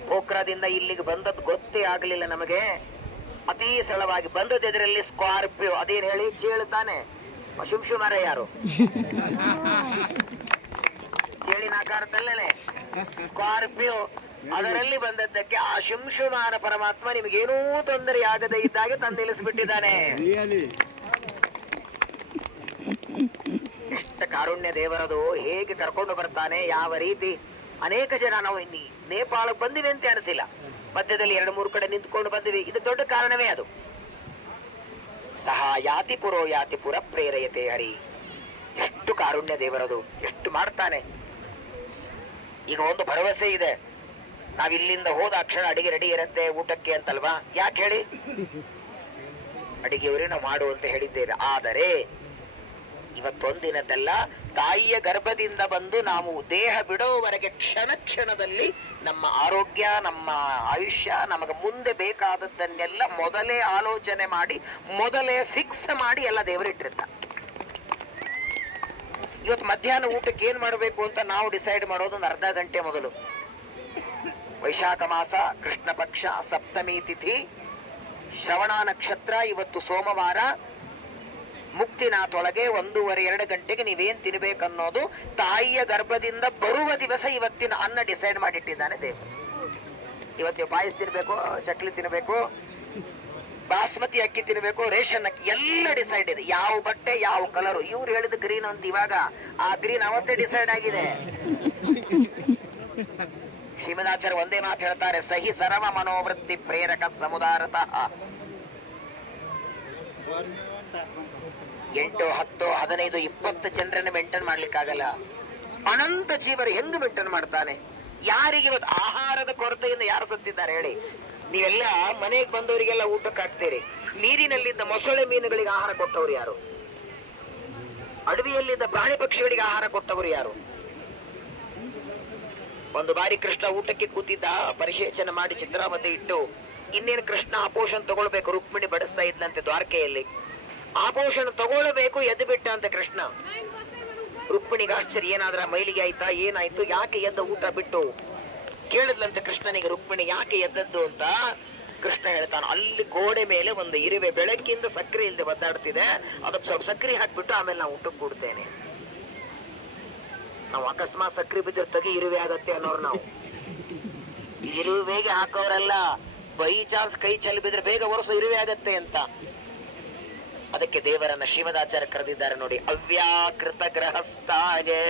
ಪೋಖ್ರಾದಿಂದ ಇಲ್ಲಿಗೆ ಬಂದದ್ದು ಗೊತ್ತೇ ಆಗ್ಲಿಲ್ಲ ನಮಗೆ, ಅತಿ ಸರಳವಾಗಿ ಬಂದದ್ದು ಎದುರಲ್ಲಿ ಸ್ಕಾರ್ಪಿಯೋ, ಅದೇನು ಹೇಳಿ ಚೇಳುತ್ತಾನೆ. ಶುಂಶುಮಾರ ಯಾರು? ಚೇಳಿನ ಆಕಾರದಲ್ಲೇನೆ ಸ್ಕಾರ್ಪಿಯೋ ಅದರಲ್ಲಿ ಬಂದದ್ದಕ್ಕೆ ಆ ಶಿಂಶುಮಾನ ಪರಮಾತ್ಮ ನಿಮಗೇನೂ ತೊಂದರೆಯಾಗದೇ ಇದ್ದಾಗೆ ತಂದು ನಿಲ್ಲಿಸ್ಬಿಟ್ಟಿದ್ದಾನೆ. ಎಷ್ಟು ಕಾರುಣ್ಯ ದೇವರದು, ಹೇಗೆ ಕರ್ಕೊಂಡು ಬರ್ತಾನೆ, ಯಾವ ರೀತಿ. ಅನೇಕ ಜನ ನಾವು ನೇಪಾಳಕ್ಕೆ ಬಂದಿವೆ ಅಂತ ಅನಿಸಿಲ್ಲ, ಮಧ್ಯದಲ್ಲಿ 2-3 ಕಡೆ ನಿಂತ್ಕೊಂಡು ಬಂದಿವಿ. ಇದು ದೊಡ್ಡ ಕಾರಣವೇ ಅದು. ಸಹ ಯಾತಿ ಪುರೋ ಯಾತಿ ಪುರ ಪ್ರೇರಯತೆ ಹರಿ. ಎಷ್ಟು ಕಾರುಣ್ಯ ದೇವರದು, ಎಷ್ಟು ಮಾಡ್ತಾನೆ. ಈಗ ಒಂದು ಭರವಸೆ ಇದೆ, ನಾವಿಲ್ಲಿಂದ ಹೋದ ಕ್ಷಣ ಅಡಿಗೆ ರೆಡಿ ಇರುತ್ತೆ ಊಟಕ್ಕೆ ಅಂತಲ್ವಾ? ಯಾಕೆ ಹೇಳಿ? ಅಡಿಗೆಯವರೇ ನಾವು ಮಾಡು ಅಂತ ಹೇಳಿದ್ದೇವೆ. ಆದರೆ ಇವತ್ತೊಂದಿನದ್ದಲ್ಲ, ತಾಯಿಯ ಗರ್ಭದಿಂದ ಬಂದು ನಾವು ದೇಹ ಬಿಡೋವರೆಗೆ ಕ್ಷಣ ಕ್ಷಣದಲ್ಲಿ ನಮ್ಮ ಆರೋಗ್ಯ, ನಮ್ಮ ಆಯುಷ್ಯ, ನಮಗೆ ಮುಂದೆ ಬೇಕಾದದ್ದನ್ನೆಲ್ಲ ಮೊದಲೇ ಆಲೋಚನೆ ಮಾಡಿ, ಮೊದಲೇ ಫಿಕ್ಸ್ ಮಾಡಿ ಎಲ್ಲ ದೇವರಿಟ್ಟಿರ್ತ. ಇವತ್ತು ಮಧ್ಯಾಹ್ನ ಊಟಕ್ಕೆ ಏನ್ ಮಾಡಬೇಕು ಅಂತ ನಾವು ಡಿಸೈಡ್ ಮಾಡೋದು ಒಂದು ಅರ್ಧ ಗಂಟೆ ಮೊದಲು. ವೈಶಾಖ ಮಾಸ, ಕೃಷ್ಣ ಪಕ್ಷ, ಸಪ್ತಮಿ ತಿಥಿ, ಶ್ರವಣ ನಕ್ಷತ್ರ, ಇವತ್ತು ಸೋಮವಾರ. ಮುಕ್ತಿನಾಥೊಳಗೆ 1:30-2 ಗಂಟೆಗೆ ನೀವೇನ್ ತಿನ್ಬೇಕನ್ನೋದು ತಾಯಿಯ ಗರ್ಭದಿಂದ ಬರುವ ದಿವಸ ಇವತ್ತಿನ ಅನ್ನ ಡಿಸೈಡ್ ಮಾಡಿಟ್ಟಿದ್ದಾನೆ ದೇವರು. ಇವತ್ತು ನೀವು ಪಾಯಸ ತಿನ್ಬೇಕು, ಚಕ್ಲಿ ತಿನ್ಬೇಕು, ಬಾಸ್ಮತಿ ಅಕ್ಕಿ ತಿನ್ಬೇಕು, ರೇಷನ್ ಅಕ್ಕಿ, ಎಲ್ಲ ಡಿಸೈಡ್ ಇದೆ. ಯಾವ ಬಟ್ಟೆ, ಯಾವ ಕಲರು. ಇವ್ರು ಹೇಳಿದ ಗ್ರೀನ್ ಅಂತ ಇವಾಗ, ಆ ಗ್ರೀನ್ ಅವತ್ತೇ ಡಿಸೈಡ್ ಆಗಿದೆ. ಶ್ರೀಮದಾಚಾರ್ಯ ಒಂದೇ ಮಾತು ಹೇಳ್ತಾರೆ, ಸಹಿ ಸರ್ವ ಮನೋವೃತ್ತಿ ಪ್ರೇರಕ ಸಮುದಾರತಃ. 8, 10, 15, 20 ಜನರನ್ನ ಮೇಂಟೈನ್ ಮಾಡ್ಲಿಕ್ಕಾಗಲ್ಲ. ಅನಂತ ಜೀವರು ಹೆಂಗ್ ಮೇಂಟೈನ್ ಮಾಡ್ತಾನೆ? ಯಾರಿಗೆ ಇವತ್ತು ಆಹಾರದ ಕೊರತೆಯಿಂದ ಯಾರು ಸತ್ತಿದ್ದಾರೆ ಹೇಳಿ? ನೀವೆಲ್ಲ ಮನೆಗೆ ಬಂದವರಿಗೆಲ್ಲ ಊಟಕ್ಕೆ ಹಾಕ್ತೀರಿ. ನೀರಿನಲ್ಲಿದ್ದ ಮೊಸಳೆ ಮೀನುಗಳಿಗೆ ಆಹಾರ ಕೊಟ್ಟವರು ಯಾರು? ಅಡವಿಯಲ್ಲಿದ್ದ ಪ್ರಾಣಿ ಪಕ್ಷಿಗಳಿಗೆ ಆಹಾರ ಕೊಟ್ಟವರು ಯಾರು? ಒಂದು ಬಾರಿ ಕೃಷ್ಣ ಊಟಕ್ಕೆ ಕೂತಿದ್ದ, ಪರಿಶೇಚನ ಮಾಡಿ ಚಿತ್ರಾವತಿ ಇಟ್ಟು, ಇನ್ನೇನು ಕೃಷ್ಣ ಆಪೋಷಣ ತಗೊಳ್ಬೇಕು, ರುಕ್ಮಿಣಿ ಬಡಿಸ್ತಾ ಇದ್ಲಂತೆ ದ್ವಾರಕೆಯಲ್ಲಿ. ಆಪೋಷಣ ತಗೊಳ್ಬೇಕು, ಎದ್ದು ಬಿಟ್ಟ ಅಂತ ಕೃಷ್ಣ. ರುಕ್ಮಿಣಿಗೆ ಆಶ್ಚರ್ಯ, ಏನಾದ್ರ ಮೈಲಿಗೆ ಆಯ್ತಾ, ಏನಾಯ್ತು, ಯಾಕೆ ಎದ್ದ ಊಟ ಬಿಟ್ಟು? ಕೇಳಿದ್ಲಂತೆ ಕೃಷ್ಣನಿಗೆ ರುಕ್ಮಿಣಿ ಯಾಕೆ ಎದ್ದದ್ದು ಅಂತ. ಕೃಷ್ಣ ಹೇಳ್ತಾನೆ, ಅಲ್ಲಿ ಗೋಡೆ ಮೇಲೆ ಒಂದು ಇರುವೆ ಬೆಳಗ್ಗಿಂದ ಸಕ್ಕರೆ ಇಲ್ಲದೆ ಒದ್ದಾಡ್ತಿದೆ, ಅದಕ್ಕೆ ಸ್ವಲ್ಪ ಸಕ್ಕರೆ ಹಾಕ್ಬಿಟ್ಟು ಆಮೇಲೆ ನಾವು ಊಟಕ್ಕೆ ಕೊಡ್ತೇನೆ. ನಾವು ಅಕಸ್ಮಾತ್ ಸಕ್ಕರೆ ಬಿದ್ದರೆ ತೆಗಿ ಇರುವೆ ಆಗತ್ತೆ ಅನ್ನೋರು ನಾವು. ಇರುವೆಗೆ ಹಾಕೋರಲ್ಲ, ಬೈ ಚಾನ್ಸ್ ಕೈ ಚೆಲ್ಲಿ ಬಿದ್ರೆ ಬೇಗ ಒರೆಸೋ ಇರುವೆ ಆಗತ್ತೆ ಅಂತ. ಅದಕ್ಕೆ ದೇವರನ್ನ ಶ್ರೀಮದಾಚಾರ್ಯ ಕರೆದಿದ್ದಾರೆ ನೋಡಿ. ಅವ್ಯಾಕೃತ ಗೃಹಸ್ಥಾಗೆ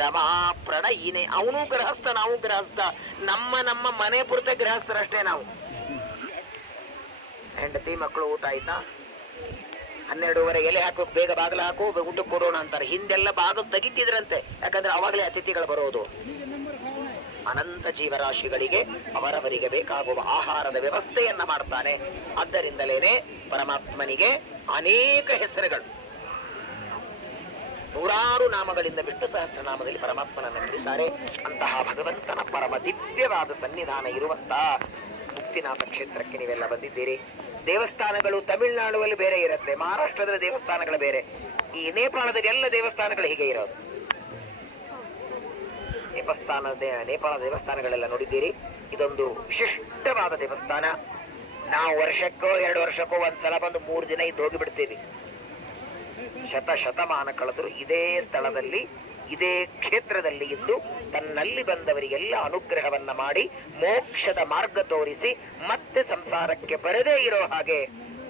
ರಮಾ ಪ್ರಣಯಿನೇ. ಅವನು ಗೃಹಸ್ಥ, ನಾವು ಗೃಹಸ್ಥ. ನಮ್ಮ ಮನೆ ಪುರತೆ ಗೃಹಸ್ಥರಷ್ಟೇ ನಾವು. ಹೆಂಡತಿ ಮಕ್ಕಳು ಊಟ ಆಯ್ತಾ? 12:30 ಎಲೆ ಹಾಕೋ, ಬೇಗ ಬಾಗಿಲು ಹಾಕೋ, ಊಟಕ್ಕೆ ಕೊಡೋಣ ಅಂತಾರೆ. ಹಿಂದೆಲ್ಲ ಬಾಗಿಲು ತೆಗಿತಿದ್ರಂತೆ, ಯಾಕಂದ್ರೆ ಅವಾಗಲೇ ಅತಿಥಿಗಳು ಬರೋದು. ಅನಂತ ಜೀವರಾಶಿಗಳಿಗೆ ಅವರವರಿಗೆ ಬೇಕಾಗುವ ಆಹಾರದ ವ್ಯವಸ್ಥೆಯನ್ನ ಮಾಡ್ತಾನೆ. ಆದ್ದರಿಂದಲೇನೆ ಪರಮಾತ್ಮನಿಗೆ ಅನೇಕ ಹೆಸರುಗಳು, 100 ನಾಮಗಳಿಂದ ವಿಷ್ಣು ಸಹಸ್ರನಾಮದಲ್ಲಿ ಪರಮಾತ್ಮನನ್ನು ಕರೀತಾರೆ. ಅಂತಹ ಭಗವಂತನ ಪರಮ ದಿವ್ಯವಾದ ಸನ್ನಿಧಾನ ಇರುವಂತಹ ಮುಕ್ತಿನಾಥ ಕ್ಷೇತ್ರಕ್ಕೆ ನೀವೆಲ್ಲ ಬಂದಿದ್ದೀರಿ. ದೇವಸ್ಥಾನಗಳು ತಮಿಳುನಾಡುವಲ್ಲಿ ಬೇರೆ ಇರುತ್ತೆ, ಮಹಾರಾಷ್ಟ್ರದ ದೇವಸ್ಥಾನಗಳು ಬೇರೆ. ಈ ನೇಪಾಳದ ಎಲ್ಲ ದೇವಸ್ಥಾನಗಳು ಹೀಗೆ ಇರೋದು. ನೇಪಾಳದ ದೇವಸ್ಥಾನಗಳೆಲ್ಲ ನೋಡಿದ್ದೀರಿ. ಇದೊಂದು ವಿಶಿಷ್ಟವಾದ ದೇವಸ್ಥಾನ. ನಾವು ವರ್ಷಕ್ಕೋ 2 ವರ್ಷಕ್ಕೋ ಒಂದ್ಸಲ ಬಂದು 3 ದಿನ ಇದ್ದು ಹೋಗಿ ಬಿಡ್ತೀವಿ. ಶತಮಾನ ಕಳೆದ್ರು ಇದೇ ಸ್ಥಳದಲ್ಲಿ, ಇದೇ ಕ್ಷೇತ್ರದಲ್ಲಿ ಇದ್ದು ತನ್ನಲ್ಲಿ ಬಂದವರಿಗೆಲ್ಲ ಅನುಗ್ರಹವನ್ನ ಮಾಡಿ ಮೋಕ್ಷದ ಮಾರ್ಗ ತೋರಿಸಿ ಮತ್ತೆ ಸಂಸಾರಕ್ಕೆ ಬರದೇ ಇರೋ ಹಾಗೆ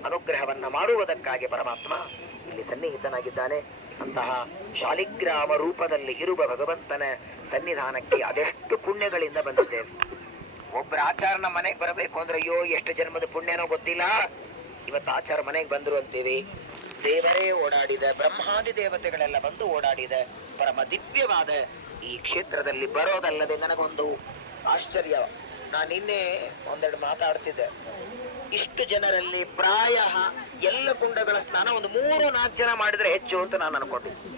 ಅನುಗ್ರಹವನ್ನ ಮಾಡುವುದಕ್ಕಾಗಿ ಪರಮಾತ್ಮ ಇಲ್ಲಿ ಸನ್ನಿಹಿತನಾಗಿದ್ದಾನೆ. ಅಂತಹ ಶಾಲಿಗ್ರಾಮ ರೂಪದಲ್ಲಿ ಇರುವ ಭಗವಂತನ ಸನ್ನಿಧಾನಕ್ಕೆ ಅದೆಷ್ಟು ಪುಣ್ಯಗಳಿಂದ ಬಂದಿದ್ದೇವೆ. ಒಬ್ಬರ ಆಚಾರನ ಮನೆಗೆ ಬರಬೇಕು ಅಂದ್ರೆ ಅಯ್ಯೋ ಎಷ್ಟು ಜನ್ಮದ ಪುಣ್ಯನೋ ಗೊತ್ತಿಲ್ಲ. ಇವತ್ತು ಆಚಾರ ಮನೆಗೆ ಬಂದ್ರು ಅಂತೀವಿ. ದೇವರೇ ಓಡಾಡಿದ, ಬ್ರಹ್ಮಾದಿ ದೇವತೆಗಳೆಲ್ಲ ಬಂದು ಓಡಾಡಿದ ಪರಮ ದಿವ್ಯವಾದ ಈ ಕ್ಷೇತ್ರದಲ್ಲಿ ಬರೋದಲ್ಲದೆ ನನಗೊಂದು ಆಶ್ಚರ್ಯ. ನಾನು ನಿನ್ನೆ ಒಂದೆರಡು ಮಾತಾಡ್ತಿದ್ದೆ. ಇಷ್ಟು ಜನರಲ್ಲಿ ಪ್ರಾಯ ಎಲ್ಲ ಕುಂಡಗಳ ಸ್ನಾನ ಒಂದು 3-4 ಜನ ಮಾಡಿದ್ರೆ ಹೆಚ್ಚು ಅಂತ ನಾನು ಅನ್ಕೊಂಡಿದ್ದೆ.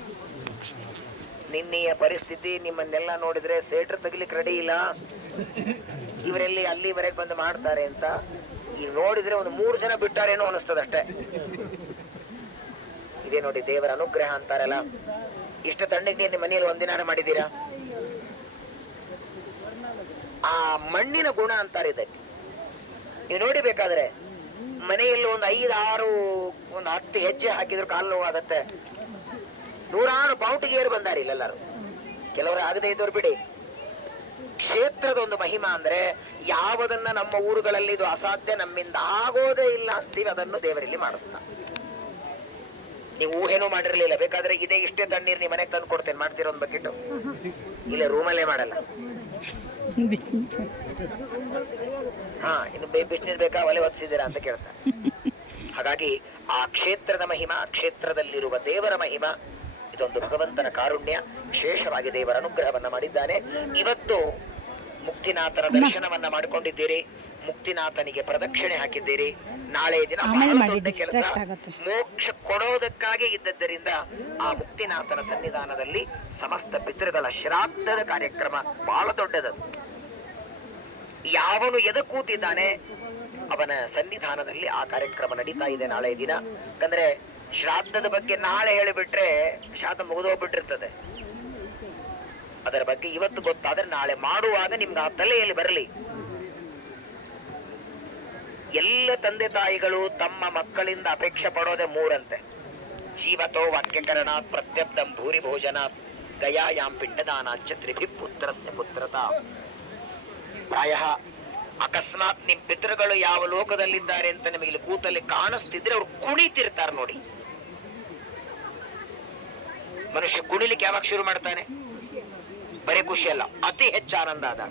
ನಿನ್ನೆಯ ಪರಿಸ್ಥಿತಿ ನಿಮ್ಮನ್ನೆಲ್ಲ ನೋಡಿದ್ರೆ ಸೇಟ್ರ್ ತೆಗಿಲಿಕ್ಕೆ ರೆಡಿ ಇಲ್ಲ, ಇವರೆಲ್ಲಿ ಅಲ್ಲಿವರೆಗೆ ಬಂದು ಮಾಡ್ತಾರೆ ಅಂತ. ಈಗ ನೋಡಿದ್ರೆ ಒಂದು 3 ಜನ ಬಿಟ್ಟಾರೇನೋ ಅನಿಸ್ತದಷ್ಟೇ. ಇದೇ ನೋಡಿ ದೇವರ ಅನುಗ್ರಹ ಅಂತಾರಲ್ಲ. ಇಷ್ಟು ತಣ್ಣಗೆ ನಿಮ್ಮ ಮನೆಯಲ್ಲಿ ಒಂದಿನ ಮಾಡಿದ್ದೀರಾ? ಆ ಮಣ್ಣಿನ ಗುಣ ಅಂತಾರೆ ಇದಕ್ಕೆ. ಇದು ನೋಡಿಬೇಕಾದ್ರೆ ಮನೆಯಲ್ಲಿ ಒಂದು 5-6 ಒಂದು 10 ಹೆಜ್ಜೆ ಹಾಕಿದ್ರು ಕಾಲು ನೋವಾಗತ್ತೆ. 100 ಬಾವುಟಿಗೆ ಏರು ಬಂದಾರ ಇಲ್ಲೆಲ್ಲರೂ. ಕೆಲವರು ಆಗದೆ ಇದ್ದವ್ರು ಬಿಡಿ. ಕ್ಷೇತ್ರದ ಒಂದು ಮಹಿಮಾ ಅಂದ್ರೆ ಯಾವುದನ್ನ ನಮ್ಮ ಊರುಗಳಲ್ಲಿ ಇದು ಅಸಾಧ್ಯ, ನಮ್ಮಿಂದ ಆಗೋದೇ ಇಲ್ಲ ಅಂತೀವಿ, ಅದನ್ನು ದೇವರಲ್ಲಿ ಮಾಡಿಸ್ತಾ. ನೀವು ಊಹೆನೂ ಮಾಡಿರ್ಲಿಲ್ಲ, ಬೇಕಾದ್ರೆ ಇದೇ ಇಷ್ಟೇ ತಣ್ಣೀರು ನಿಮ್ಮ ಮನೆಗೆ ತಂದು ಕೊಡ್ತೇನೆ, ಮಾಡ್ತೀರ ಒಂದು ಬಕೆಟ್? ಇಲ್ಲ, ರೂಮಲ್ಲೇ ಮಾಡಲ್ಲ. ಹಾ, ಇನ್ನು ಬಿಸಿನೀರು ಬೇಕಾ, ಒಲೆ ಹೊತ್ತಿಸಿದ್ದೀರಾ ಅಂತ ಕೇಳ್ತಾರೆ. ಹಾಗಾಗಿ ಆ ಕ್ಷೇತ್ರದ ಮಹಿಮಾ, ಕ್ಷೇತ್ರದಲ್ಲಿರುವ ದೇವರ ಮಹಿಮಾ, ಇದೊಂದು ಭಗವಂತನ ಕಾರುಣ್ಯ. ವಿಶೇಷವಾಗಿ ದೇವರ ಅನುಗ್ರಹವನ್ನ ಮಾಡಿದ್ದಾನೆ. ಇವತ್ತು ಮುಕ್ತಿನಾಥನ ದರ್ಶನವನ್ನ ಮಾಡಿಕೊಂಡಿದ್ದೀರಿ, ಮುಕ್ತಿನಾಥನಿಗೆ ಪ್ರದಕ್ಷಿಣೆ ಹಾಕಿದ್ದೀರಿ. ನಾಳೆ ದಿನ ಬಹಳ ದೊಡ್ಡ ಕೆಲಸ, ಮೋಕ್ಷ ಕೊಡೋದಕ್ಕಾಗಿ ಇದ್ದದ್ದರಿಂದ ಆ ಮುಕ್ತಿನಾಥನ ಸನ್ನಿಧಾನದಲ್ಲಿ ಸಮಸ್ತ ಪಿತೃಗಳ ಶ್ರಾದ್ದದ ಕಾರ್ಯಕ್ರಮ ಬಹಳ ದೊಡ್ಡದದು. ಯಾವನು ಎದ ಕೂತಿದ್ದಾನೆ ಅವನ ಸನ್ನಿಧಾನದಲ್ಲಿ ಆ ಕಾರ್ಯಕ್ರಮ ನಡೀತಾ ಇದೆ ನಾಳೆ ದಿನ. ಯಾಕಂದ್ರೆ ಶ್ರಾದ್ದದ ಬಗ್ಗೆ ನಾಳೆ ಹೇಳಿಬಿಟ್ರೆ ಶ್ರಾದ್ದ ಮುಗಿದೋಗ್ಬಿಟ್ಟಿರ್ತದೆ. ಅದರ ಬಗ್ಗೆ ಇವತ್ತು ಗೊತ್ತಾದ್ರೆ ನಾಳೆ ಮಾಡುವಾಗ ನಿಮ್ಗೆ ಆ ತಲೆಯಲ್ಲಿ ಬರಲಿ. ಎಲ್ಲ ತಂದೆ ತಾಯಿಗಳು ತಮ್ಮ ಮಕ್ಕಳಿಂದ ಅಪೇಕ್ಷೆ ಪಡೋದೆ ಮೂರಂತೆ: ಜೀವತೋ ವಾಕ್ಯಕರಣಾತ್, ಪ್ರತ್ಯಬ್ಧಂ ಭೂರಿ ಭೋಜನಾತ್, ಗಯಾಯಾಂ ಪಿಂಡದಾನಾಚ್ಚ ತ್ರಿಭಿ ಪುತ್ರಸ್ಯ ಪುತ್ರತಾ. ಪ್ರಾಯ ಅಕಸ್ಮಾತ್ ನಿಮ್ ಪಿತೃಗಳು ಯಾವ ಲೋಕದಲ್ಲಿದ್ದಾರೆ ಅಂತ ನಿಮಗೆ ಇಲ್ಲಿ ಕೂತಲ್ಲಿ ಕಾಣಿಸ್ತಿದ್ರೆ ಅವ್ರು ಕುಣಿತಿರ್ತಾರೆ ನೋಡಿ. ಮನುಷ್ಯ ಕುಣಿಲಿಕ್ಕೆ ಯಾವಾಗ ಶುರು ಮಾಡ್ತಾನೆ? ಬರೀ ಖುಷಿ ಅಲ್ಲ, ಅತಿ ಹೆಚ್ಚು ಆನಂದ ಆದ.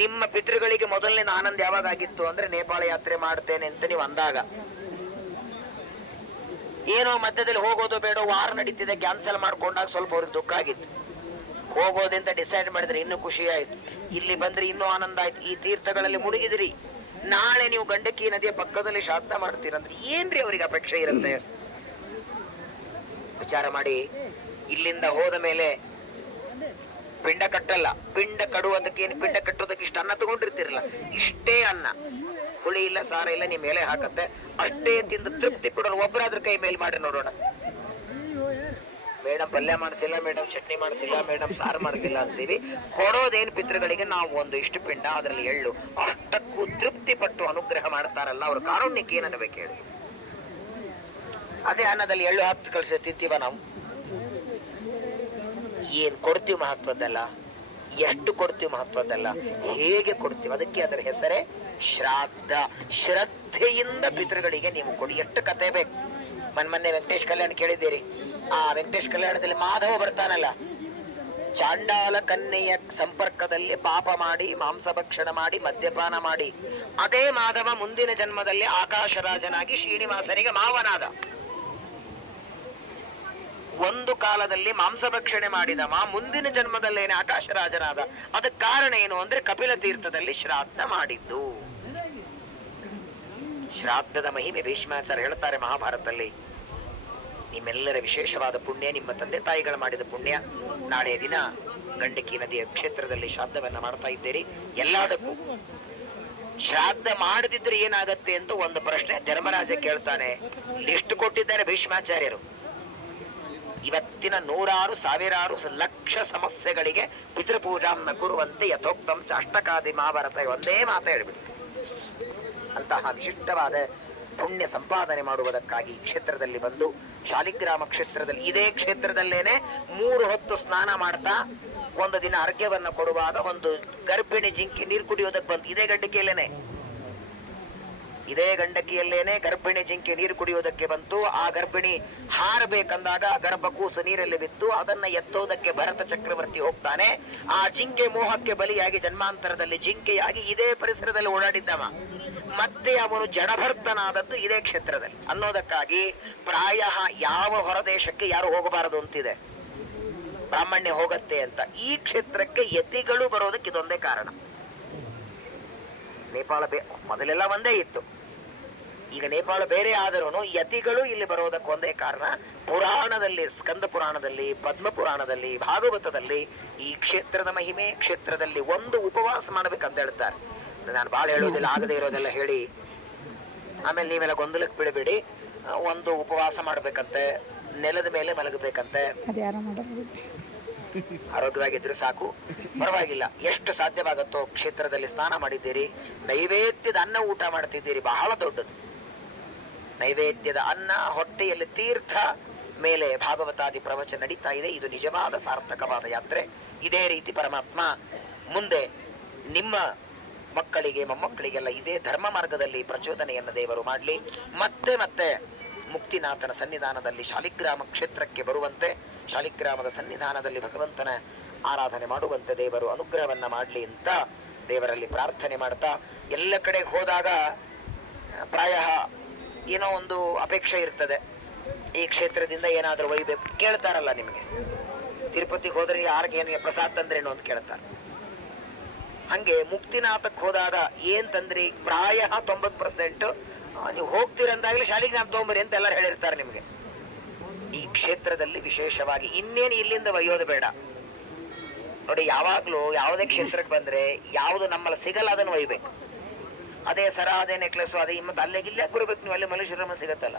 ನಿಮ್ಮ ಪಿತೃಗಳಿಗೆ ಮೊದಲನೇ ಆನಂದ ಯಾವಾಗ ಆಗಿತ್ತು ಅಂದ್ರೆ ನೇಪಾಳ ಯಾತ್ರೆ ಮಾಡ್ತೇನೆ ಅಂತ ನೀವು ಅಂದಾಗ. ಏನೋ ಮಧ್ಯದಲ್ಲಿ ಹೋಗೋದು ಬೇಡ, ವಾರ ನಡೀತಿದೆ, ಕ್ಯಾನ್ಸಲ್ ಮಾಡ್ಕೊಂಡಾಗ ಸ್ವಲ್ಪ ಅವ್ರಿಗೆ ದುಃಖ ಆಗಿತ್ತು. ಹೋಗೋದಂತ ಡಿಸೈಡ್ ಮಾಡಿದ್ರೆ ಇನ್ನೂ ಖುಷಿ ಆಯ್ತು, ಇಲ್ಲಿ ಬಂದ್ರೆ ಇನ್ನೂ ಆನಂದ ಆಯ್ತು. ಈ ತೀರ್ಥಗಳಲ್ಲಿ ಮುಳುಗಿದಿರಿ, ನಾಳೆ ನೀವು ಗಂಡಕಿ ನದಿಯ ಪಕ್ಕದಲ್ಲಿ ಶ್ರಾದ್ದ ಮಾಡ್ತೀರಂದ್ರೆ ಏನ್ರಿ ಅವ್ರಿಗೆ ಅಪೇಕ್ಷೆ ಇರುತ್ತೆ? ವಿಚಾರ ಮಾಡಿ. ಇಲ್ಲಿಂದ ಹೋದ ಮೇಲೆ ಪಿಂಡ ಕಟ್ಟಲ್ಲ, ಪಿಂಡ ಕಡುವುದಕ್ಕೆ ಏನು, ಪಿಂಡ ಕಟ್ಟೋದಕ್ಕೆ ಇಷ್ಟ ಅನ್ನ ತಗೊಂಡಿರ್ತಿರಲ್ಲ, ಇಷ್ಟೇ ಅನ್ನ, ಹುಳಿ ಇಲ್ಲ, ಸಾರ ಇಲ್ಲ, ನಿಮ್ಮ ಮೇಲೆ ಹಾಕತ್ತೆ, ಅಷ್ಟೇ ತಿಂದು ತೃಪ್ತಿ ಕೊಡೋಣ. ಒಬ್ಬರಾದ್ರೂ ಕೈ ಮೇಲೆ ಮಾಡಿ ನೋಡೋಣ. ಮೇಡಮ್ ಪಲ್ಯ ಮಾಡಿಸಿಲ್ಲ, ಮೇಡಮ್ ಚಟ್ನಿ ಮಾಡಿಸಿಲ್ಲ, ಮೇಡಮ್ ಸಾರು ಮಾಡಿಸಿಲ್ಲ ಅಂತೀವಿ. ಕೊಡೋದೇನು ಪಿತೃಗಳಿಗೆ? ನಾವು ಒಂದು ಇಷ್ಟು ಪಿಂಡ, ಅದರಲ್ಲಿ ಎಳ್ಳು, ಅಷ್ಟಕ್ಕೂ ತೃಪ್ತಿ ಪಟ್ಟು ಅನುಗ್ರಹ ಮಾಡ್ತಾರಲ್ಲ, ಅವ್ರ ಕಾರುಣ್ಯಕ್ಕೆ ಏನನ್ನಬೇಕು ಹೇಳಿ? ಅದೇ ಅನ್ನದಲ್ಲಿ ಎಳ್ಳು ಹಾಕಿ ಕಳಿಸಿ ತಿಂತೀವ ನಾವು. ಏನ್ ಕೊಡ್ತೀವಿ ಮಹತ್ವದ್ದಲ್ಲ, ಎಷ್ಟು ಕೊಡ್ತೀವಿ ಮಹತ್ವದ್ದಲ್ಲ, ಹೇಗೆ ಕೊಡ್ತೀವಿ, ಅದಕ್ಕೆ ಅದರ ಹೆಸರೇ ಶ್ರಾದ್ದ. ಶ್ರದ್ಧೆಯಿಂದ ಪಿತೃಗಳಿಗೆ ನೀವು ಕೊಡಿ. ಎಷ್ಟು ಕತೆ ಬೇಕು. ಮೊನ್ನೆ ವೆಂಕಟೇಶ್ ಕಲ್ಯಾಣ ಕೇಳಿದ್ದೀರಿ. ಆ ವೆಂಕಟೇಶ್ ಕಲ್ಯಾಣದಲ್ಲಿ ಮಾಧವ ಬರ್ತಾನಲ್ಲ, ಚಾಂಡಾಲ ಕನ್ಯೆಯ ಸಂಪರ್ಕದಲ್ಲಿ ಪಾಪ ಮಾಡಿ, ಮಾಂಸ ಭಕ್ಷಣ ಮಾಡಿ, ಮದ್ಯಪಾನ ಮಾಡಿ, ಅದೇ ಮಾಧವ ಮುಂದಿನ ಜನ್ಮದಲ್ಲಿ ಆಕಾಶರಾಜನಾಗಿ ಶ್ರೀನಿವಾಸನಿಗೆ ಮಾವನಾದ. ಒಂದು ಕಾಲದಲ್ಲಿ ಮಾಂಸ ಭಕ್ಷಣೆ ಮಾಡಿದವ ಮುಂದಿನ ಜನ್ಮದಲ್ಲೇನೆ ಆಕಾಶರಾಜನಾದ. ಅದಕ್ಕೆ ಕಾರಣ ಏನು ಅಂದ್ರೆ ಕಪಿಲ ತೀರ್ಥದಲ್ಲಿ ಶ್ರಾದ್ದ ಮಾಡಿದ್ದು. ಶ್ರಾದ್ದದ ಮಹಿಮೆ ಭೀಷ್ಮಾಚಾರ್ಯ ಹೇಳ್ತಾರೆ ಮಹಾಭಾರತದಲ್ಲಿ. ನಿಮ್ಮೆಲ್ಲರ ವಿಶೇಷವಾದ ಪುಣ್ಯ, ನಿಮ್ಮ ತಂದೆ ತಾಯಿಗಳು ಮಾಡಿದ ಪುಣ್ಯ. ನಾಳೆ ದಿನ ಗಂಡಕಿ ನದಿಯ ಕ್ಷೇತ್ರದಲ್ಲಿ ಶ್ರಾದ್ದವನ್ನ ಮಾಡ್ತಾ ಇದ್ದೀರಿ. ಎಲ್ಲದಕ್ಕೂ ಶ್ರಾದ್ದ ಮಾಡದಿದ್ರೆ ಏನಾಗತ್ತೆ ಅಂತ ಒಂದು ಪ್ರಶ್ನೆ ಧರ್ಮರಾಜ ಕೇಳ್ತಾನೆ. ಲಿಸ್ಟ್ ಕೊಟ್ಟಿದ್ದಾರೆ ಭೀಷ್ಮಾಚಾರ್ಯರು. ಇವತ್ತಿನ ನೂರಾರು ಸಾವಿರಾರು ಲಕ್ಷ ಸಮಸ್ಯೆಗಳಿಗೆ ಪಿತೃಪೂಜಾನ್ನ ಕುರುವಂತೆ ಯಥೋಕ್ತಂ ಚಾಷ್ಟಕಾದಿ ಮಹಾಭಾರತ ಒಂದೇ ಮಾತು ಹೇಳ್ಬಿಟ್ಟು ಅಂತಹ ವಿಶಿಷ್ಟವಾದ ಪುಣ್ಯ ಸಂಪಾದನೆ ಮಾಡುವುದಕ್ಕಾಗಿ ಕ್ಷೇತ್ರದಲ್ಲಿ ಬಂದು, ಶಾಲಿಗ್ರಾಮ ಕ್ಷೇತ್ರದಲ್ಲಿ, ಇದೇ ಕ್ಷೇತ್ರದಲ್ಲೇನೆ 3 ಹೊತ್ತು ಸ್ನಾನ ಮಾಡ್ತಾ ಒಂದು ದಿನ ಅರ್ಘ್ಯವನ್ನ ಕೊಡುವಾಗ ಒಂದು ಗರ್ಭಿಣಿ ಜಿಂಕಿ ನೀರು ಕುಡಿಯೋದಕ್ಕೆ ಬಂತು. ಇದೇ ಗಂಡಕಿಯಲ್ಲೇನೆ ಗರ್ಭಿಣಿ ಜಿಂಕೆ ನೀರು ಕುಡಿಯೋದಕ್ಕೆ ಬಂತು. ಆ ಗರ್ಭಿಣಿ ಹಾರಬೇಕಂದಾಗ ಗರ್ಭಕೂಸು ನೀರಲ್ಲಿ ಬಿತ್ತು. ಅದನ್ನ ಎತ್ತೋದಕ್ಕೆ ಭರತ ಚಕ್ರವರ್ತಿ ಹೋಗ್ತಾನೆ. ಆ ಜಿಂಕೆ ಮೋಹಕ್ಕೆ ಬಲಿಯಾಗಿ ಜನ್ಮಾಂತರದಲ್ಲಿ ಜಿಂಕೆಯಾಗಿ ಇದೇ ಪರಿಸರದಲ್ಲಿ ಓಡಾಡಿದ್ದವ. ಮತ್ತೆ ಅವನು ಜಡಭರ್ತನಾದದ್ದು ಇದೇ ಕ್ಷೇತ್ರದಲ್ಲಿ ಅನ್ನೋದಕ್ಕಾಗಿ ಪ್ರಾಯ ಯಾವ ಹೊರದೇಶಕ್ಕೆ ಯಾರು ಹೋಗಬಾರದು ಅಂತಿದೆ, ಬ್ರಾಹ್ಮಣ್ಯ ಹೋಗತ್ತೆ ಅಂತ. ಈ ಕ್ಷೇತ್ರಕ್ಕೆ ಯತಿಗಳು ಬರೋದಕ್ಕೆ ಇದೊಂದೇ ಕಾರಣ. ನೇಪಾಳ ಮೊದಲೆಲ್ಲ ಒಂದೇ ಇತ್ತು, ಈಗ ನೇಪಾಳ ಬೇರೆ ಆದರೂ ಯತಿಗಳು ಇಲ್ಲಿ ಬರೋದಕ್ಕೆ ಒಂದೇ ಕಾರಣ. ಪುರಾಣದಲ್ಲಿ, ಸ್ಕಂದ ಪುರಾಣದಲ್ಲಿ, ಪದ್ಮ ಪುರಾಣದಲ್ಲಿ, ಭಾಗವತದಲ್ಲಿ ಈ ಕ್ಷೇತ್ರದ ಮಹಿಮೆ, ಕ್ಷೇತ್ರದಲ್ಲಿ ಒಂದು ಉಪವಾಸ ಮಾಡ್ಬೇಕಂತ ಹೇಳ್ತಾರೆ. ನಾನು ಬಾಳ ಹೇಳೋದಿಲ್ಲ, ಆಗದೆ ಇರೋದೆಲ್ಲ ಹೇಳಿ ಆಮೇಲೆ ನೀವೆಲ್ಲ ಗೊಂದಲಕ್ಕೆ ಬಿಡಬೇಡಿ. ಒಂದು ಉಪವಾಸ ಮಾಡ್ಬೇಕಂತೆ, ನೆಲದ ಮೇಲೆ ಮಲಗಬೇಕಂತೆ. ಆರೋಗ್ಯವಾಗಿದ್ರು ಸಾಕು, ಪರವಾಗಿಲ್ಲ. ಎಷ್ಟು ಸಾಧ್ಯವಾಗುತ್ತೋ ಕ್ಷೇತ್ರದಲ್ಲಿ ಸ್ನಾನ ಮಾಡಿದ್ದೀರಿ. ನೈವೇದ್ಯದ ಅನ್ನ ಊಟ ಮಾಡ್ತಿದ್ದೀರಿ, ಬಹಳ ದೊಡ್ಡದು. ನೈವೇದ್ಯದ ಅನ್ನ, ಹೊಟ್ಟೆಯಲ್ಲಿ ತೀರ್ಥ, ಮೇಲೆ ಭಾಗವತಾದಿ ಪ್ರವಚನ ನಡೀತಾ ಇದೆ. ಇದು ನಿಜವಾದ ಸಾರ್ಥಕವಾದ ಯಾತ್ರೆ. ಇದೇ ರೀತಿ ಪರಮಾತ್ಮ ಮುಂದೆ ನಿಮ್ಮ ಮಕ್ಕಳಿಗೆ ಮೊಮ್ಮಕ್ಕಳಿಗೆಲ್ಲ ಇದೇ ಧರ್ಮ ಮಾರ್ಗದಲ್ಲಿ ಪ್ರಚೋದನೆಯನ್ನು ದೇವರು ಮಾಡಲಿ. ಮತ್ತೆ ಮತ್ತೆ ಮುಕ್ತಿನಾಥನ ಸನ್ನಿಧಾನದಲ್ಲಿ ಶಾಲಿಗ್ರಾಮ ಕ್ಷೇತ್ರಕ್ಕೆ ಬರುವಂತೆ, ಶಾಲಿಗ್ರಾಮದ ಸನ್ನಿಧಾನದಲ್ಲಿ ಭಗವಂತನ ಆರಾಧನೆ ಮಾಡುವಂತೆ ದೇವರು ಅನುಗ್ರಹವನ್ನ ಮಾಡಲಿ ಅಂತ ದೇವರಲ್ಲಿ ಪ್ರಾರ್ಥನೆ ಮಾಡ್ತಾ, ಎಲ್ಲ ಕಡೆ ಹೋದಾಗ ಪ್ರಾಯ ಏನೋ ಒಂದು ಅಪೇಕ್ಷೆ ಇರ್ತದೆ, ಈ ಕ್ಷೇತ್ರದಿಂದ ಏನಾದರೂ ಒಯ್ಬೇಕು ಕೇಳ್ತಾರಲ್ಲ. ನಿಮಗೆ ತಿರುಪತಿಗೆ ಹೋದ್ರೆ ಯಾರಿಗೆ ಏನು ಪ್ರಸಾದ ತಂದ್ರೇನು ಅಂತ ಕೇಳ್ತಾರೆ. ಹಂಗೆ ಮುಕ್ತಿನಾಥಕ್ಕೆ ಹೋದಾಗ ಏನ್ ತಂದ್ರಿ, ಪ್ರಾಯ 90% ನೀವು ಹೋಗ್ತೀರಂದಾಗ್ಲಿ ಶಾಲಿಗ್ರಾಮ ತಗೊಂಬರಿ ಅಂತ ಎಲ್ಲರೂ ಹೇಳಿರ್ತಾರೆ ನಿಮಗೆ. ಈ ಕ್ಷೇತ್ರದಲ್ಲಿ ವಿಶೇಷವಾಗಿ ಇನ್ನೇನು ಇಲ್ಲಿಂದ ಒಯ್ಯೋದು ಬೇಡ ನೋಡಿ. ಯಾವಾಗ್ಲೂ ಯಾವುದೇ ಕ್ಷೇತ್ರಕ್ಕೆ ಬಂದ್ರೆ ಯಾವುದು ನಮ್ಮಲ್ಲಿ ಸಿಗಲ್ಲ ಅದನ್ನು ಒಯ್ಬೇಕು. ಅದೇ ಸರ, ಅದೇ ನೆಕ್ಲೆಸ್, ಅದೇ ಮತ್ತೆ ಅಲ್ಲಿಗಿಲ್ಲೇ ಬರ್ಬೇಕು ನೀವು, ಅಲ್ಲಿ ಮನುಷ್ಯರಮ್ಮ ಸಿಗತ್ತಲ್ಲ.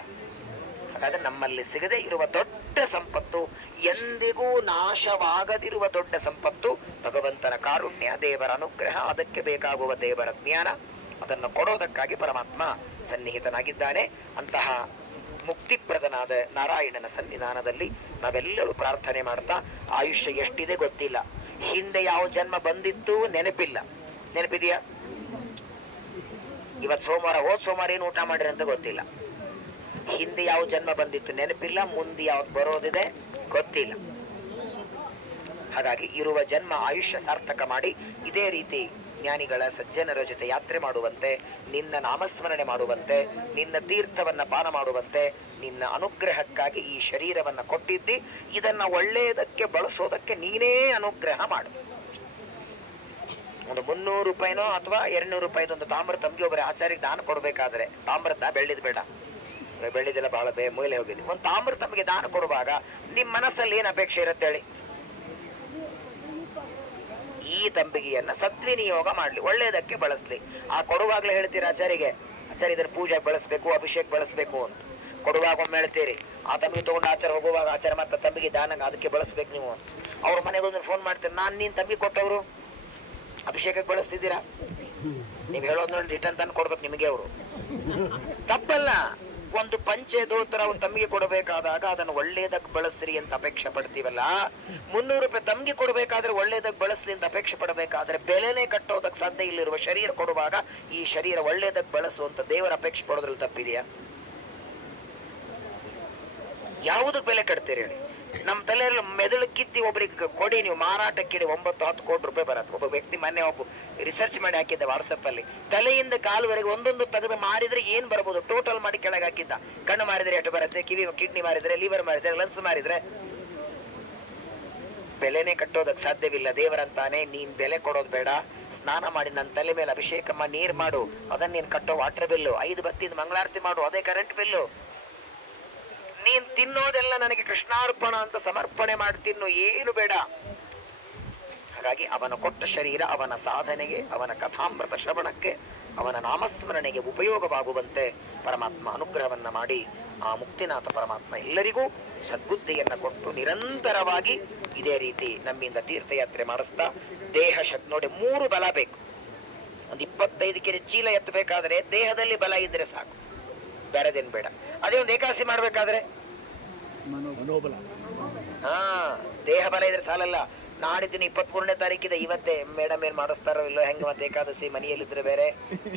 ಹಾಗಾದ್ರೆ ನಮ್ಮಲ್ಲಿ ಸಿಗದೆ ಇರುವ ದೊಡ್ಡ ಸಂಪತ್ತು, ಎಂದಿಗೂ ನಾಶವಾಗದಿರುವ ದೊಡ್ಡ ಸಂಪತ್ತು ಭಗವಂತನ ಕಾರುಣ್ಯ, ದೇವರ ಅನುಗ್ರಹ, ಅದಕ್ಕೆ ಬೇಕಾಗುವ ದೇವರ ಜ್ಞಾನ. ಅದನ್ನು ಕೊಡೋದಕ್ಕಾಗಿ ಪರಮಾತ್ಮ ಸನ್ನಿಹಿತನಾಗಿದ್ದಾನೆ. ಅಂತಹ ಮುಕ್ತಿಪ್ರದನಾದ ನಾರಾಯಣನ ಸನ್ನಿಧಾನದಲ್ಲಿ ನಾವೆಲ್ಲರೂ ಪ್ರಾರ್ಥನೆ ಮಾಡ್ತಾ, ಆಯುಷ್ಯ ಎಷ್ಟಿದೆ ಗೊತ್ತಿಲ್ಲ, ಹಿಂದೆ ಯಾವ ಜನ್ಮ ಬಂದಿತ್ತು ನೆನಪಿಲ್ಲ. ನೆನಪಿದೆಯಾ? ಇವತ್ತು ಸೋಮವಾರ, ಹೋದ್ ಸೋಮವಾರ ಏನು ಊಟ ಮಾಡಿರಿ ಅಂತ ಗೊತ್ತಿಲ್ಲ. ಹಿಂದೆ ಯಾವ ಜನ್ಮ ಬಂದಿತ್ತು ನೆನಪಿಲ್ಲ, ಮುಂದೆ ಯಾವ್ದು ಬರೋದಿದೆ ಗೊತ್ತಿಲ್ಲ. ಹಾಗಾಗಿ ಇರುವ ಜನ್ಮ ಆಯುಷ್ಯ ಸಾರ್ಥಕ ಮಾಡಿ ಇದೇ ರೀತಿ ಜ್ಞಾನಿಗಳ ಸಜ್ಜನರ ಜೊತೆ ಯಾತ್ರೆ ಮಾಡುವಂತೆ, ನಿನ್ನ ನಾಮಸ್ಮರಣೆ ಮಾಡುವಂತೆ, ನಿನ್ನ ತೀರ್ಥವನ್ನ ಪಾನ ಮಾಡುವಂತೆ, ನಿನ್ನ ಅನುಗ್ರಹಕ್ಕಾಗಿ ಈ ಶರೀರವನ್ನ ಕೊಟ್ಟಿದ್ದಿ. ಇದನ್ನ ಒಳ್ಳೆಯದಕ್ಕೆ ಬಳಸೋದಕ್ಕೆ ನೀನೇ ಅನುಗ್ರಹ ಮಾಡು. ಒಂದು 300 ರೂಪಾಯಿನೋ ಅಥವಾ 200 ರೂಪಾಯಿದೊಂದು ತಾಮ್ರ ತಂಗಿ ಒಬ್ಬರೇ ಆಚಾರ್ಯಕ್ಕೆ ದಾನ ಕೊಡ್ಬೇಕಾದ್ರೆ, ತಾಮ್ರದ ಬೆಳ್ಳಿದ್ ಬೇಡ, ಬೆಳ್ಳಿದೆಲ್ಲ ಬಹಳ ಮೂಲೆ ಹೋಗಿದೆ, ಒಂದು ತಾಮ್ರ ತಮಗೆ ದಾನ ಕೊಡುವಾಗ ನಿಮ್ ಮನಸ್ಸಲ್ಲಿ ಏನ್ ಅಪೇಕ್ಷೆ ಇರುತ್ತೆ ಹೇಳಿ? ಈ ತಂಬಿಗೆಯನ್ನ ಸದ್ವಿನಿಯೋಗ ಮಾಡ್ಲಿ, ಒಳ್ಳೆಯದಕ್ಕೆ ಬಳಸ್ಲಿ. ಆ ಕೊಡುವಾಗ್ಲೇ ಹೇಳ್ತೀರಿ ಆಚಾರ್ಯಗೆ, ಆಚಾರ್ಯ ಇದನ್ನ ಪೂಜೆಗೆ ಬಳಸ್ಬೇಕು, ಅಭಿಷೇಕ ಬಳಸ್ಬೇಕು ಅಂತ ಕೊಡುವಾಗ ಒಮ್ಮೆ ಹೇಳ್ತೀರಿ. ಆ ತಂಬಿಗೆ ತಗೊಂಡು ಆಚಾರ ಹೋಗುವಾಗ ಆಚಾರ ಮತ್ತೆ ತಂಬಿಗೆ ದಾನ ಅದಕ್ಕೆ ಬಳಸ್ಬೇಕು ನೀವು ಅಂತ. ಅವ್ರ ಮನೆಗೊಂದು ಫೋನ್ ಮಾಡ್ತೀರಿ, ನಾನ್ ನೀನ್ ತಂಬಿಗೆ ಕೊಟ್ಟವ್ರು ಅಭಿಷೇಕಕ್ಕೆ ಬಳಸ್ತಿದ್ದೀರಾ? ನೀವ್ ಹೇಳೋದ್ ನೋಡಿ ರಿಟರ್ನ್ ತಂದು ಕೊಡ್ಬೇಕು ನಿಮಗೆ ಅವರು. ತಪ್ಪಲ್ಲ. ಒಂದು ಪಂಚೆ ದೋತರ ಒಂದು ತಮ್ಮಿಗೆ ಕೊಡಬೇಕಾದಾಗ ಅದನ್ನು ಒಳ್ಳೇದಕ್ಕೆ ಬಳಸ್ರಿ ಅಂತ ಅಪೇಕ್ಷೆ ಪಡ್ತೀವಲ್ಲ, 300 ರೂಪಾಯಿ ತಮ್ಗೆ ಕೊಡಬೇಕಾದ್ರೆ ಒಳ್ಳೇದಕ್ಕೆ ಬಳಸ್ಲಿ ಅಂತ ಅಪೇಕ್ಷೆ ಪಡಬೇಕಾದ್ರೆ ಬೆಲೆನೇ ಕಟ್ಟೋದಕ್ಕೆ ಸಾಧ್ಯ ಇಲ್ಲಿರುವ ಶರೀರ ಕೊಡುವಾಗ ಈ ಶರೀರ ಒಳ್ಳೇದಕ್ಕೆ ಬಳಸುವಂತ ದೇವರ ಅಪೇಕ್ಷೆ ಪಡೋದ್ರಲ್ಲಿ ತಪ್ಪಿದೆಯಾ? ಯಾವುದಕ್ಕೆ ಬೆಲೆ ಕಟ್ತೀರಿ ಹೇಳಿ? ನಮ್ಮ ತಲೆಯಲ್ಲಿ ಮೆದುಳು ಕಿತ್ತಿ ಒಬ್ಬರಿಗೆ ಕೊಡಿ, ನೀವು ಮಾರಾಟಕ್ಕಿಡಿ 9-10 ಕೋಟಿ ರೂಪಾಯಿ ಬರತ್ತೆ. ಒಬ್ಬ ವ್ಯಕ್ತಿ ಮೊನ್ನೆ ಒಬ್ಬ ರಿಸರ್ಚ್ ಮಾಡಿ ಹಾಕಿದ್ದ ವಾಟ್ಸಪ್ ಅಲ್ಲಿ, ತಲೆಯಿಂದ ಕಾಲುವರೆಗೆ ಒಂದೊಂದು ತೆಗೆದು ಮಾರಿದ್ರೆ ಏನ್ ಬರ್ಬೋದು, ಟೋಟಲ್ ಮಾಡಿ ಕೆಳಗೆ ಹಾಕಿದ್ದ. ಕಣ್ಣು ಮಾರಿದ್ರೆ ಎಷ್ಟು ಬರುತ್ತೆ, ಕಿಡ್ನಿ ಮಾರಿದ್ರೆ, ಲಿವರ್ ಮಾರಿದ್ರೆ, ಲಂಗ್ಸ್ ಮಾರಿದ್ರೆ. ಬೆಲೆನೇ ಕಟ್ಟೋದಕ್ಕೆ ಸಾಧ್ಯವಿಲ್ಲ. ದೇವರಂತಾನೆ, ನೀನ್ ಬೆಲೆ ಕೊಡೋದು ಬೇಡ, ಸ್ನಾನ ಮಾಡಿ ನನ್ನ ತಲೆ ಮೇಲೆ ಅಭಿಷೇಕ ಮಾಡಿ ನೀರ್ ಮಾಡು, ಅದನ್ನ ನೀನ್ ಕಟ್ಟೋ ವಾಟರ್ ಬಿಲ್ಲು, 5 ಬತ್ತಿದ ಮಂಗಳಾರತಿ ಮಾಡು, ಅದೇ ಕರೆಂಟ್ ಬಿಲ್ಲು. ನೀನ್ ತಿನ್ನೋದೆಲ್ಲ ನನಗೆ ಕೃಷ್ಣಾರ್ಪಣ ಅಂತ ಸಮರ್ಪಣೆ ಮಾಡಿ ತಿನ್ನು, ಏನು ಬೇಡ. ಹಾಗಾಗಿ ಅವನ ಕೊಟ್ಟ ಶರೀರ ಅವನ ಸಾಧನೆಗೆ, ಅವನ ಕಥಾಮೃತ ಶ್ರವಣಕ್ಕೆ, ಅವನ ನಾಮಸ್ಮರಣೆಗೆ ಉಪಯೋಗವಾಗುವಂತೆ ಪರಮಾತ್ಮ ಅನುಗ್ರಹವನ್ನ ಮಾಡಿ ಆ ಮುಕ್ತಿನಾಥ ಪರಮಾತ್ಮ ಎಲ್ಲರಿಗೂ ಸದ್ಬುದ್ಧಿಯನ್ನ ಕೊಟ್ಟು ನಿರಂತರವಾಗಿ ಇದೇ ರೀತಿ ನಮ್ಮಿಂದ ತೀರ್ಥಯಾತ್ರೆ ಮಾಡಿಸ್ತಾ ದೇಹ ಶಕ್ತಿ ನೋಡಿ 3 ಬಲ ಬೇಕು. ಒಂದು 25 ಕೆಜಿ ಚೀಲ ಎತ್ತಬೇಕಾದ್ರೆ ದೇಹದಲ್ಲಿ ಬಲ ಇದ್ರೆ ಸಾಕು, ಬೇರೆದೇನ್ ಬೇಡ. ಅದೇ ಒಂದು ಏಕಾದಶಿ ಮಾಡ್ಬೇಕಾದ್ರೆ ದೇಹ ಬಲ ಇದ್ರೆ ಸಾಲಲ್ಲ. ನಾಡಿದ್ದಿನ 23ನೇ ತಾರೀಕಿದೆ, ಇವತ್ತೇ ಮೇಡಮ್ ಏನ್ ಮಾಡಿಸ್ತಾರೋ ಇಲ್ಲೋ ಹೆಂಗ, ಮತ್ತೆ ಏಕಾದಶಿ ಮನೆಯಲ್ಲಿದ್ರೆ ಬೇರೆ,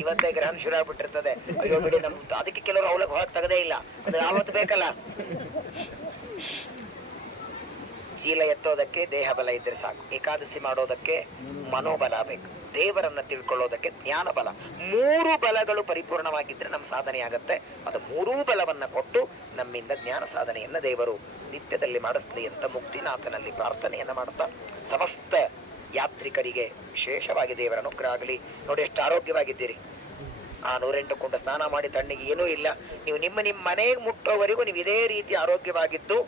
ಇವತ್ತೇ ಗ್ರಹಣ ಶುರು ಆಗ್ಬಿಟ್ಟಿರ್ತದೆ. ಅಯ್ಯೋ ಬಿಡಿ, ನಮ್ ಅದಕ್ಕೆ ಕೆಲವರು ಅವಳಗ್ ಹೊರಗೆ ತೆಗದೇ ಇಲ್ಲ, ಅದು ಯಾವತ್ತು ಬೇಕಲ್ಲ. ಚೀಲ ಎತ್ತೋದಕ್ಕೆ ದೇಹ ಬಲ ಇದ್ರೆ ಸಾಕು, ಏಕಾದಶಿ ಮಾಡೋದಕ್ಕೆ ಮನೋಬಲ ಬೇಕು, ದೇವರನ್ನ ತಿಳ್ಕೊಳ್ಳೋದಕ್ಕೆ ಜ್ಞಾನ ಬಲ. 3 ಬಲಗಳು ಪರಿಪೂರ್ಣವಾಗಿದ್ರೆ ನಮ್ಮ ಸಾಧನೆ ಆಗತ್ತೆ. ಅದು 3 ಬಲವನ್ನ ಕೊಟ್ಟು ನಮ್ಮಿಂದ ಜ್ಞಾನ ಸಾಧನೆಯನ್ನ ದೇವರು ನಿತ್ಯದಲ್ಲಿ ಮಾಡಿಸ್ಲಿ ಅಂತ ಮುಕ್ತಿನಾಥನಲ್ಲಿ ಪ್ರಾರ್ಥನೆಯನ್ನ ಮಾಡ್ತಾ ಸಮಸ್ತ ಯಾತ್ರಿಕರಿಗೆ ವಿಶೇಷವಾಗಿ ದೇವರ ಅನುಗ್ರಹ ಆಗಲಿ. ನೋಡಿ ಎಷ್ಟು ಆರೋಗ್ಯವಾಗಿದ್ದೀರಿ. ಆ 108 ಕುಂಡ ಸ್ನಾನ ಮಾಡಿ ತಣ್ಣಗೆ ಏನೂ ಇಲ್ಲ. ನೀವು ನಿಮ್ಮ ಮನೆಗೆ ಮುಟ್ಟೋವರೆಗೂ ನೀವು ಇದೇ ರೀತಿ ಆರೋಗ್ಯವಾಗಿದ್ದು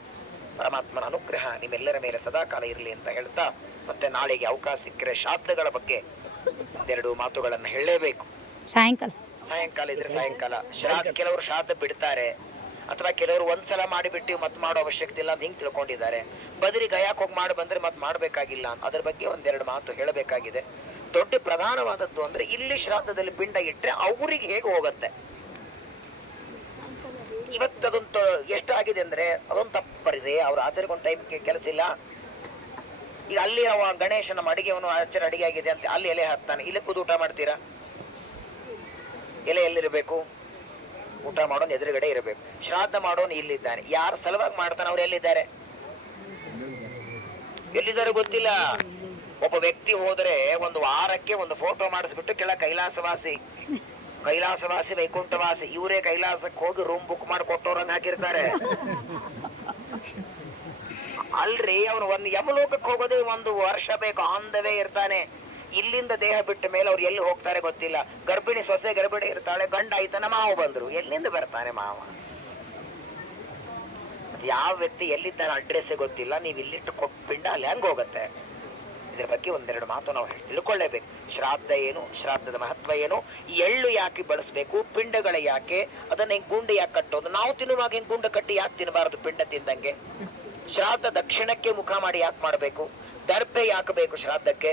ಪರಮಾತ್ಮನ ಅನುಗ್ರಹ ನಿಮ್ಮೆಲ್ಲರ ಮೇಲೆ ಸದಾಕಾಲ ಇರಲಿ ಅಂತ ಹೇಳ್ತಾ, ಮತ್ತೆ ನಾಳೆಗೆ ಅವಕಾಶ ಸಿಕ್ಕರೆ ಶ್ರಾದ್ದಗಳ ಬಗ್ಗೆ 2 ಮಾತುಗಳನ್ನು ಹೇಳಲೇಬೇಕು. ಸಾಯಂಕಾಲ ಇದ್ರೆ ಸಾಯಂಕಾಲ ಶ್ರಾದ್ದ, ಕೆಲವರು ಶ್ರಾದ್ದ ಬಿಡ್ತಾರೆ, ಅಥವಾ ಕೆಲವರು ಒಂದ್ಸಲ ಮಾಡಿಬಿಟ್ಟು ಮತ್ ಮಾಡೋ ಅವಶ್ಯಕತೆ ಇಲ್ಲ ಅಂತ ಹಿಂಗ್ ತಿಳ್ಕೊಂಡಿದ್ದಾರೆ. ಬದರಿ ಗಯಾಕ್ ಹೋಗಿ ಮಾಡಿ ಬಂದ್ರೆ ಮತ್ ಮಾಡ್ಬೇಕಾಗಿಲ್ಲ ಅಂತ, ಅದ್ರ ಬಗ್ಗೆ 1-2 ಮಾತು ಹೇಳಬೇಕಾಗಿದೆ. ದೊಡ್ಡ ಪ್ರಧಾನವಾದದ್ದು ಅಂದ್ರೆ ಇಲ್ಲಿ ಶ್ರಾದ್ದದಲ್ಲಿ ಪಿಂಡ ಇಟ್ರೆ ಅವ್ರಿಗೆ ಹೇಗೆ ಹೋಗತ್ತೆ, ಇವತ್ತು ಅದೊಂದು ಎಷ್ಟು ಆಗಿದೆ ಅಂದ್ರೆ ಅದೊಂದು ತಪ್ಪರಿದೆ. ಅವ್ರು ಆಚರಿಗೊಂದು ಟೈಮ್ ಕೆಲಸ ಇಲ್ಲ. ಈಗ ಅಲ್ಲಿ ಅವ ಗಣೇಶನ ಅಡಿಗೆವನು ಆಚಾರ ಅಡಿಗೆ ಆಗಿದೆ ಅಂತ ಅಲ್ಲಿ ಎಲೆ ಹಾಕ್ತಾನೆ, ಇಲ್ಲಿ ಕೂತು ಊಟ ಮಾಡ್ತೀರಾ? ಎಲೆ ಎಲ್ಲಿರಬೇಕು? ಊಟ ಮಾಡೋನು ಎದುರುಗಡೆ ಇರಬೇಕು. ಶ್ರಾದ್ದ ಮಾಡೋನು ಇಲ್ಲಿದ್ದಾನೆ. ಯಾರು ಸಲುವಾಗಿ ಮಾಡ್ತಾನೆ ಅವ್ರು ಎಲ್ಲಿದ್ದಾರೆ? ಎಲ್ಲಿದ್ದಾರೆ ಗೊತ್ತಿಲ್ಲ. ಒಬ್ಬ ವ್ಯಕ್ತಿ ಹೋದ್ರೆ ಒಂದು ವಾರಕ್ಕೆ ಒಂದು ಫೋಟೋ ಮಾಡಿಸ್ಬಿಟ್ಟು ಕೆಳ ಕೈಲಾಸವಾಸಿ ವೈಕುಂಠವಾಸಿ ಇವರೇ ಕೈಲಾಸಕ್ಕೆ ಹೋಗಿ ರೂಮ್ ಬುಕ್ ಮಾಡಿ ಕೊಟ್ಟೋರಂಗ್ ಹಾಕಿರ್ತಾರೆ. ಅಲ್ರಿ ಅವನು ಒಂದು ಯಮಲೋಕಕ್ಕೆ ಹೋಗೋದೇ ಒಂದು ವರ್ಷ ಬೇಕು, ಆನ್ ದ ವೇ ಇರ್ತಾನೆ. ಇಲ್ಲಿಂದ ದೇಹ ಬಿಟ್ಟ ಮೇಲೆ ಅವ್ರು ಎಲ್ಲಿ ಹೋಗ್ತಾರೆ ಗೊತ್ತಿಲ್ಲ. ಗರ್ಭಿಣಿ ಸೊಸೆ ಗರ್ಭಿಣಿ ಇರ್ತಾಳೆ, ಗಂಡ ಆಯ್ತಾನ ಮಾವ ಬಂದ್ರು, ಎಲ್ಲಿಂದ ಬರ್ತಾನೆ ಮಾವ? ಯಾವ ವ್ಯಕ್ತಿ ಎಲ್ಲಿದ್ದಾನೆ ಅಡ್ರೆಸ್ಸೇ ಗೊತ್ತಿಲ್ಲ. ನೀವು ಇಲ್ಲಿಟ್ಟು ಕೊಟ್ಟು ಪಿಂಡ ಅಲ್ಲಿ ಹೆಂಗ್ ಹೋಗತ್ತೆ? ಇದ್ರ ಬಗ್ಗೆ ಒಂದೆರಡು ಮಾತು ನಾವು ತಿಳ್ಕೊಳ್ಳೇಬೇಕು. ಶ್ರಾದ್ದ ಏನು, ಶ್ರಾದ್ದದ ಮಹತ್ವ ಏನು, ಎಳ್ಳು ಯಾಕೆ ಬಳಸಬೇಕು, ಪಿಂಡಗಳ ಯಾಕೆ, ಅದನ್ನ ಹಿಂಗ್ ಗುಂಡು ಯಾಕೆ ಕಟ್ಟೋದು? ನಾವು ತಿನ್ನುವಾಗ ಹಿಂಗ್ ಗುಂಡು ಕಟ್ಟಿ ಯಾಕೆ ತಿನ್ನಬಾರದು? ಪಿಂಡ ತಿಂದಂಗೆ. ಶ್ರಾದ್ದ ದಕ್ಷಿಣಕ್ಕೆ ಮುಖ ಮಾಡಿ ಯಾಕೆ ಮಾಡಬೇಕು? ದರ್ಪೆ ಯಾಕೆ ಬೇಕು ಶ್ರಾದ್ದಕ್ಕೆ?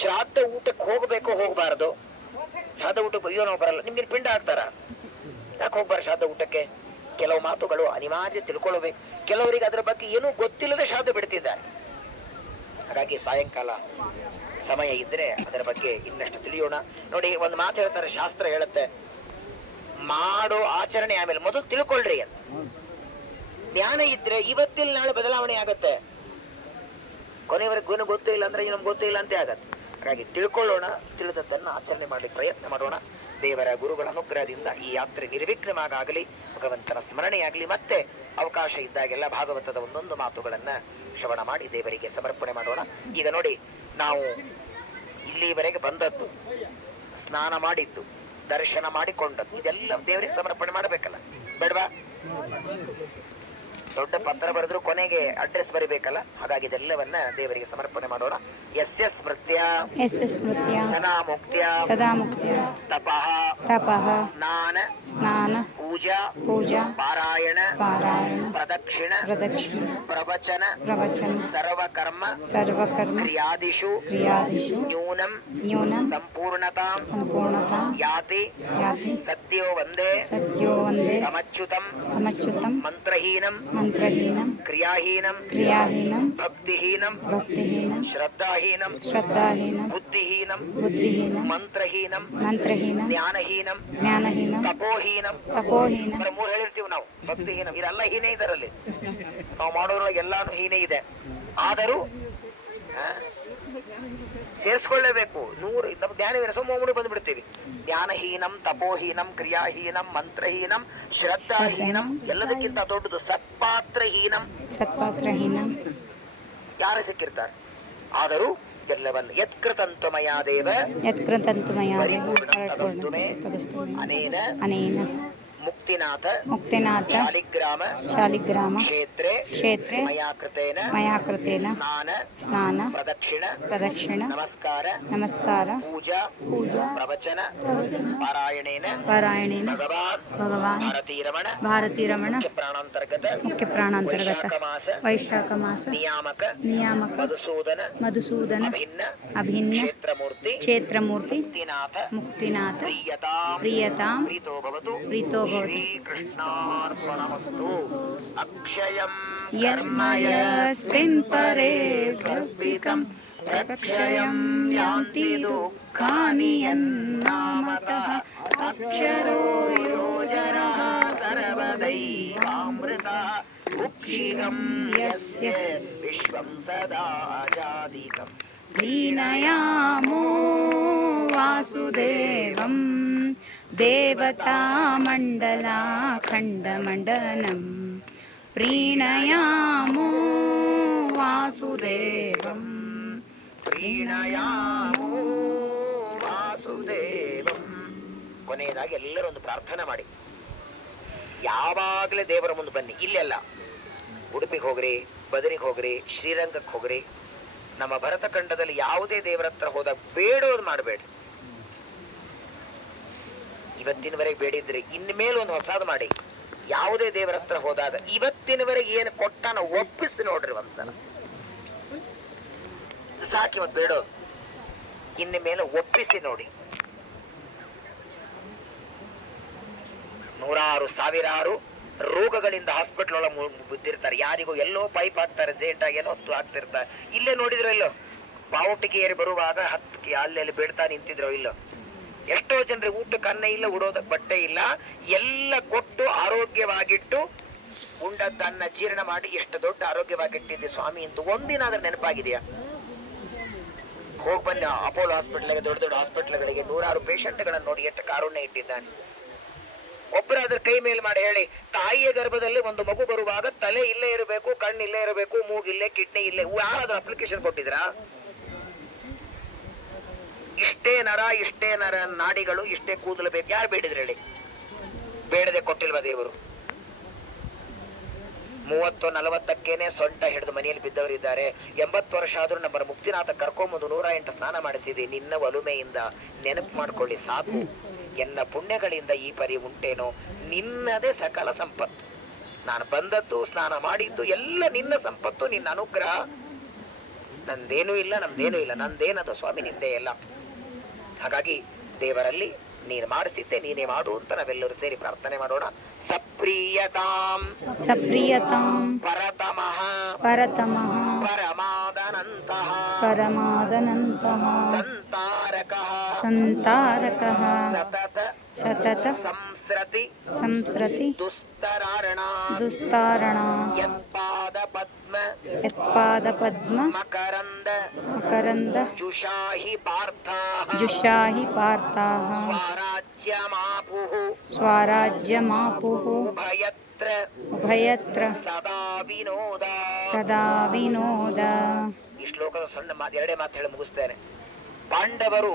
ಶ್ರಾದ್ದ ಊಟಕ್ಕೆ ಹೋಗ್ಬೇಕು ಹೋಗಬಾರದು? ಶ್ರಾದ್ದ ಊಟಕ್ಕೆ ಅಯ್ಯೋ ನಾವು ಬರಲ್ಲ, ನಿಮ್ಗೆ ಪಿಂಡ ಹಾಕ್ತಾರ, ಯಾಕೆ ಹೋಗ್ಬಾರ ಶ್ರಾದ್ದ ಊಟಕ್ಕೆ? ಕೆಲವು ಮಾತುಗಳು ಅನಿವಾರ್ಯ ತಿಳ್ಕೊಳ್ಳಬೇಕು. ಕೆಲವರಿಗೆ ಅದರ ಬಗ್ಗೆ ಏನೂ ಗೊತ್ತಿಲ್ಲದೆ ಶ್ರಾದ್ದ ಬಿಡ್ತಿದ್ದಾರೆ. ಹಾಗಾಗಿ ಸಾಯಂಕಾಲ ಸಮಯ ಇದ್ರೆ ಅದರ ಬಗ್ಗೆ ಇನ್ನಷ್ಟು ತಿಳಿಯೋಣ. ನೋಡಿ, ಒಂದು ಮಾತು ಹೇಳ್ತಾರೆ, ಶಾಸ್ತ್ರ ಹೇಳುತ್ತೆ, ಮಾಡೋ ಆಚರಣೆ ಆಮೇಲೆ ಮೊದಲು ತಿಳ್ಕೊಳ್ರಿ ಅಂತ. ಜ್ಞಾನ ಇದ್ರೆ ಇವತ್ತಿಲ್ಲ ನಾಳೆ ಬದಲಾವಣೆ ಆಗತ್ತೆ. ಕೊನೆಯವರೆಗೂ ಗೊತ್ತೇ ಇಲ್ಲ ಅಂದ್ರೆ ನಮ್ಗೆ ಗೊತ್ತೇ ಇಲ್ಲ ಅಂತ ಆಗತ್ತೆ. ಹಾಗಾಗಿ ತಿಳ್ಕೊಳ್ಳೋಣ, ತಿಳಿದದ್ದನ್ನು ಆಚರಣೆ ಮಾಡ್ಲಿಕ್ಕೆ ಪ್ರಯತ್ನ ಮಾಡೋಣ. ದೇವರ ಗುರುಗಳ ಅನುಗ್ರಹದಿಂದ ಈ ಯಾತ್ರೆ ನಿರ್ವಿಘ್ನವಾಗಲಿ, ಭಗವಂತನ ಸ್ಮರಣೆಯಾಗಲಿ. ಮತ್ತೆ ಅವಕಾಶ ಇದ್ದಾಗೆಲ್ಲ ಭಾಗವತದ ಒಂದೊಂದು ಮಾತುಗಳನ್ನ ಶ್ರವಣ ಮಾಡಿ ದೇವರಿಗೆ ಸಮರ್ಪಣೆ ಮಾಡೋಣ. ಈಗ ನೋಡಿ, ನಾವು ಇಲ್ಲಿವರೆಗೆ ಬಂದದ್ದು, ಸ್ನಾನ ಮಾಡಿದ್ದು, ದರ್ಶನ ಮಾಡಿಕೊಂಡದ್ದು, ಇದೆಲ್ಲ ದೇವರಿಗೆ ಸಮರ್ಪಣೆ ಮಾಡಬೇಕಲ್ಲ, ಬೇಡವಾ? ದೊಡ್ಡ ಪತ್ರ ಬರೆದ್ರು ಕೊನೆಗೆ ಅಡ್ರೆಸ್ ಬರಿಬೇಕಲ್ಲ. ಹಾಗಾಗಿ ಇದೆಲ್ಲವನ್ನ ದೇವರಿಗೆ ಸಮರ್ಪಣೆ ಮಾಡೋಣ. ಯಸ್ಯ ಸ್ಮೃತ್ಯ ಸದಾ ಮುಕ್ತ್ಯ ತಪಃ ಸ್ನಾನ ಪೂಜಾ ಪಾರಾಯಣ ಪ್ರದಕ್ಷಿಣ ಪ್ರವಚನ ಸರ್ವಕರ್ಮ ಕ್ರಿಯಾದಿಷು ನ್ಯೂನಂ ಸಂಪೂರ್ಣತಾಂ ಯಾತಿ ಸತ್ಯೋ ವಂದೇ ತಮಚ್ಯುತಂ ಮಂತ್ರಹೀನಂ ಕ್ರಿಯಾಹೀನಂ ಭಕ್ತಿಹೀನಂ ಶ್ರದ್ಧಾಹೀನಂ ಬುದ್ಧಿಹೀನಂ ಮಂತ್ರಹೀನಂ ಜ್ಞಾನಹೀನಂ ತಪೋಹೀನಂ. ಮೂರು ಹೇಳಿರ್ತೀವಿ ನಾವು. ಭಕ್ತಿಹೀನಂ ಇದೆಲ್ಲ ಹೀನೇ ಇದರಲ್ಲಿ. ನಾವು ಮಾಡೋದ್ರೊಳಗೆ ಎಲ್ಲಾನು ಹೀನೇ ಇದೆ. ಆದರೂ ಸೇರಿಸ್ಕೊಳ್ಳೇಬೇಕು. 100 ನಮ್ಮ ಜ್ಞಾನವೀನ ಸೋಮೋಮುಡಿ ಬಂದ್ಬಿಡ್ತೀವಿ. ಜ್ಞಾನಹೀನಂ ತಪೋಹೀನಂ ಕ್ರಿಯಾಹೀನಂ ಮಂತ್ರಹೀನಂ ಶ್ರದ್ಧಾಹೀನಂ, ಎಲ್ಲದಕ್ಕಿಂತ ದೊಡ್ಡದು ಸತ್ಪಾತ್ರಹೀನಂ. ಯಾರು ಸಿಕ್ಕಿರ್ತಾರೆ? ಆದರೂ ಎಲ್ಲವನ್ನು ಯತ್ಕೃತಂತು ಮಯಾ ದೇವ ಪರಿಪೂರ್ಣಂ ಅನೇನ ಮುಕ್ತಿನಾಥ ಶಾಲಿಗ್ರಾಮ ಕ್ಷೇತ್ರೇ ಮಯಾ ಕೃತೇನ ಸ್ನಾನ ಪ್ರದಕ್ಷಿಣ ನಮಸ್ಕಾರ ಪೂಜಾ ಪ್ರವಚನ ಪಾರಾಯಣೇನ ಭಗವಾನ್ ಭಾರತೀ ರಮಣ ಮುಖ್ಯ ಪ್ರಾಣಾಂತರ್ಗತ ವೈಶಾಖ ಮಾಸ ನಿಯಾಮಕ ಮಧುಸೂದನ ಅಭಿನ್ನ ಕ್ಷೇತ್ರಮೂರ್ತಿ ಮುಕ್ತಿನಾಥ ಪ್ರಿಯತಾಂ ಪ್ರೀತೋ ಶ್ರೀಕೃಷ್ಣಾರ್ಪಣಮಸ್ತು. ಅಕ್ಷಯಂ ಯನ್ಮಯಸ್ಮಿನ್ ಪರೇ ಕಲ್ಪಿತಂ ಅಕ್ಷಯಂ ಯಾಂತಿ ದುಃಖಾನಿ ಯನ್ನಾಮತಃ ಅಕ್ಷರೋ ಯೋಜನಃ ಸರ್ವದೈವಾಮೃತಃ ಉಕ್ಷಿಗಂ ಯಸ್ಯ ವಿಶ್ವಂ ಸದಾ ಜಾದಿಕಂ ಪ್ರೀಣಯಾಮೋ ವಾಸುದೇವಂ ದೇವತಾಮಂಡಲಾಖಂಡಮಂಡನಂ ಪ್ರೀಣಯಾಮೋ ವಾಸುದೇವಂ ಪ್ರೀಣಯಾಮೋ ವಾಸುದೇವಂ. ಕೊನೆಯದಾಗಿ ಎಲ್ಲರೂ ಒಂದು ಪ್ರಾರ್ಥನೆ ಮಾಡಿ. ಯಾವಾಗಲೇ ದೇವರ ಮುಂದೆ ಬನ್ನಿ. ಇಲ್ಲೆಲ್ಲ ಉಡುಪಿಗೆ ಹೋಗ್ರಿ, ಬದರಿಗೆ ಹೋಗ್ರಿ, ಶ್ರೀರಂಗಕ್ಕೆ ಹೋಗ್ರಿ, ನಮ್ಮ ಭರತಖಂಡದಲ್ಲಿ ಯಾವುದೇ ದೇವರ ಹತ್ರ ಹೋದಾಗ ಬೇಡೋದು ಮಾಡಬೇಡ್ರಿ. ಇವತ್ತಿನವರೆಗೆ ಬೇಡಿದ್ರೆ ಇನ್ಮೇಲೆ ಒಂದು ಹೊಸದು ಮಾಡಿ. ಯಾವುದೇ ದೇವರ ಹತ್ರ ಹೋದಾಗ ಇವತ್ತಿನವರೆಗೆ ಏನು ಕೊಟ್ಟಾನ ಒಪ್ಪಿಸಿ ನೋಡ್ರಿ ಒಂದ್ಸಲ, ಸಾಕಿ ಇವತ್ತು ಬೇಡೋದು. ಇನ್ನು ಮೇಲೆ ಒಪ್ಪಿಸಿ ನೋಡಿ. ನೂರಾರು ಸಾವಿರಾರು ರೋಗಗಳಿಂದ ಹಾಸ್ಪಿಟಲ್ ಒಳಗೆ ಬಿದ್ದಿರ್ತಾರೆ. ಯಾರಿಗೂ ಎಲ್ಲೋ ಪೈಪ್ ಹಾಕ್ತಾರೆ, ಜೇಟಾಗಿ ಏನೋ ಹಾಕ್ತಿರ್ತಾರೆ. ಇಲ್ಲೇ ನೋಡಿದ್ರು ಇಲ್ಲೋ ಬಾವುಟಿಗೆ ಏರಿ ಬರುವಾಗ ಹತ್ತು ಅಲ್ಲೆಲ್ಲಿ ಬೀಳ್ತಾ ನಿಂತಿದ್ರು ಇಲ್ಲೋ. ಎಷ್ಟೋ ಜನರಿಗೆ ಊಟಕ್ಕೆ ಅನ್ನ ಇಲ್ಲ, ಉಡೋದಕ್ಕೆ ಬಟ್ಟೆ ಇಲ್ಲ, ಎಲ್ಲ ಕೊಟ್ಟು ಆರೋಗ್ಯವಾಗಿಟ್ಟು ಉಂಡದ್ದನ್ನ ಜೀರ್ಣ ಮಾಡಿ ಎಷ್ಟು ದೊಡ್ಡ ಆರೋಗ್ಯವಾಗಿಟ್ಟಿದ್ದೆ ಸ್ವಾಮಿ ಅಂತ ಒಂದಿನ ಆದ್ರೆ ನೆನಪಾಗಿದೆಯಾ? ಹೋಗಿ ಬನ್ನಿ ಅಪೋಲೋ ಹಾಸ್ಪಿಟಲ್ಗೆ, ದೊಡ್ಡ ದೊಡ್ಡ ಹಾಸ್ಪಿಟಲ್ಗಳಿಗೆ ನೂರಾರು ಪೇಷಂಟ್ಗಳನ್ನು ನೋಡಿ ಎಷ್ಟು ಕಾರುಣ್ಯ ಇಟ್ಟಿದ್ದಾನೆ. ಒಬ್ಬರಾದ್ರ ಕೈ ಮೇಲ್ ಮಾಡಿ ಹೇಳಿ, ತಾಯಿಯ ಗರ್ಭದಲ್ಲಿ ಒಂದು ಮಗು ಬರುವಾಗ ತಲೆ ಇಲ್ಲೇ ಇರಬೇಕು, ಕಣ್ಣು ಇಲ್ಲೇ ಇರಬೇಕು, ಮೂಗಿಲ್ಲೇ, ಕಿಡ್ನಿ ಇಲ್ಲೇ, ಯಾರಾದ್ರೂ ಅಪ್ಲಿಕೇಶನ್ ಕೊಟ್ಟಿದ್ರಾ? ಇಷ್ಟೇ ನರ, ಇಷ್ಟೇ ನರ ನಾಡಿಗಳು, ಇಷ್ಟೇ ಕೂದಲು ಬೇಕು, ಯಾರು ಬೇಡಿದ್ರೆ ಹೇಳಿ? ಬೇಡದೆ ಕೊಟ್ಟಿಲ್ವ ದೇವರು? 30-40ಕ್ಕೇನೆ ಸೊಂಟ ಹಿಡಿದು ಮನೆಯಲ್ಲಿ ಬಿದ್ದವರಿದ್ದಾರೆ. 80 ವರ್ಷ ಆದ್ರೂ ನಮ್ಮ ಮುಕ್ತಿನಾಥ ಕರ್ಕೊಂಬಂದು 108 ಸ್ನಾನ ಮಾಡಿಸಿದೆ. ನಿನ್ನ ಒಲುಮೆಯಿಂದ ನೆನಪು ಮಾಡ್ಕೊಳ್ಳಿ ಸಾಕು, ಎನ್ನ ಪುಣ್ಯಗಳಿಂದ ಈ ಪರಿ ಉಂಟೇನೋ, ನಿನ್ನದೇ ಸಕಲ ಸಂಪತ್ತು. ನಾನು ಬಂದದ್ದು, ಸ್ನಾನ ಮಾಡಿದ್ದು ಎಲ್ಲ ನಿನ್ನ ಸಂಪತ್ತು, ನಿನ್ನ ಅನುಗ್ರಹ. ನಂದೇನೂ ಇಲ್ಲ, ನಮ್ದೇನೂ ಇಲ್ಲ, ನಂದೇನದು ಸ್ವಾಮಿ, ನಿಂದೇ ಎಲ್ಲ. ಹಾಗಾಗಿ ದೇವರಲ್ಲಿ ನೀನು ಮಾಡಿಸಿದ್ದೆ, ನೀನೇ ಮಾಡು ಅಂತ ನಾವೆಲ್ಲರೂ ಸೇರಿ ಪ್ರಾರ್ಥನೆ ಮಾಡೋಣ. ಸಪ್ರಿಯತಾಂ ಸಪ್ರಿಯತಾಂ ಪರತಮಃ ಪರತಮಃ ಪರಮಾದನಂತಃ ಪರಮಾದನಂತಃ ಸಂತಾರಕಃ ಸಂತಾರಕಃ ಸತತ ಸತತ ಸಂಸ್ರತಿ ಸಂಸ್ರತಿ ದುಸ್ತರಾರಣ ದುಸ್ತಾರಣ ಯತ್ಪಾದ ಪದ್ಮ ಯತ್ಪಾದ ಪದ್ಮ ಮಕರಂದ ಮಕರಂದ ಜುಷಾಹಿ ಪಾರ್ಥಾಃ ಜುಷಾಹಿ ಪಾರ್ಥಾಃ ಸ್ವರಾಜ್ಯಮಾಪುಃ ಸ್ವರಾಜ್ಯಮಾಪುಃ ಉಭಯತ್ರ ಉಭಯತ್ರ ಸದಾ ವಿನೋದ. ಸದಾ ವಿನೋದ. ಈ ಶ್ಲೋಕದ ಸಣ್ಣ ಎರಡೇ ಮಾತು ಹೇಳಿ ಮುಗಿಸ್ತೇನೆ. ಪಾಂಡವರು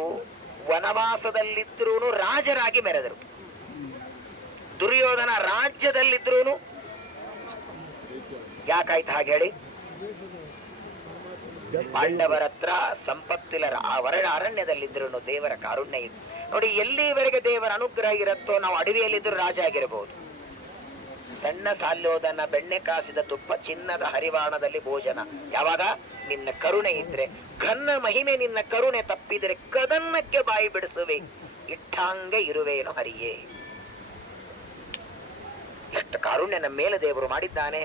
ವನವಾಸದಲ್ಲಿದ್ರೂ ರಾಜರಾಗಿ ಮೆರೆದರು. ದುರ್ಯೋಧನ ರಾಜ್ಯದಲ್ಲಿದ್ರೂ ಯಾಕಾಯ್ತು ಹಾಗೆ ಹೇಳಿ? ಪಾಂಡವರ ಹತ್ರ ಸಂಪತ್ತಿಲ್ಲ, ಅರಣ್ಯದಲ್ಲಿದ್ರು ದೇವರ ಕಾರುಣ್ಯ ಇತ್ತು. ನೋಡಿ, ಎಲ್ಲಿವರೆಗೆ ದೇವರ ಅನುಗ್ರಹ ಇರುತ್ತೋ ನಾವು ಅಡವಿಯಲ್ಲಿದ್ದರೂ ರಾಜ ಆಗಿರಬಹುದು. ಸಣ್ಣ ಸಾಲ್ಯೋದನ್ನ ಬೆಣ್ಣೆ ಕಾಸಿದ ತುಪ್ಪ, ಚಿನ್ನದ ಹರಿವಾಣದಲ್ಲಿ ಭೋಜನ. ಯಾವಾಗ ನಿನ್ನ ಕರುಣೆ ಇದ್ರೆ, ಘನ್ನ ಮಹಿಮೆ ನಿನ್ನ ಕರುಣೆ ತಪ್ಪಿದರೆ ಕದನ್ನಕ್ಕೆ ಬಾಯಿ ಬಿಡಿಸುವೆ, ಇಟ್ಟಂಗೆ ಇರುವೇನು ಹರಿಯೇ. ಇಷ್ಟು ಕಾರುಣ್ಯ ನಮ್ಮ ಮೇಲೆ ದೇವರು ಮಾಡಿದ್ದಾನೆ,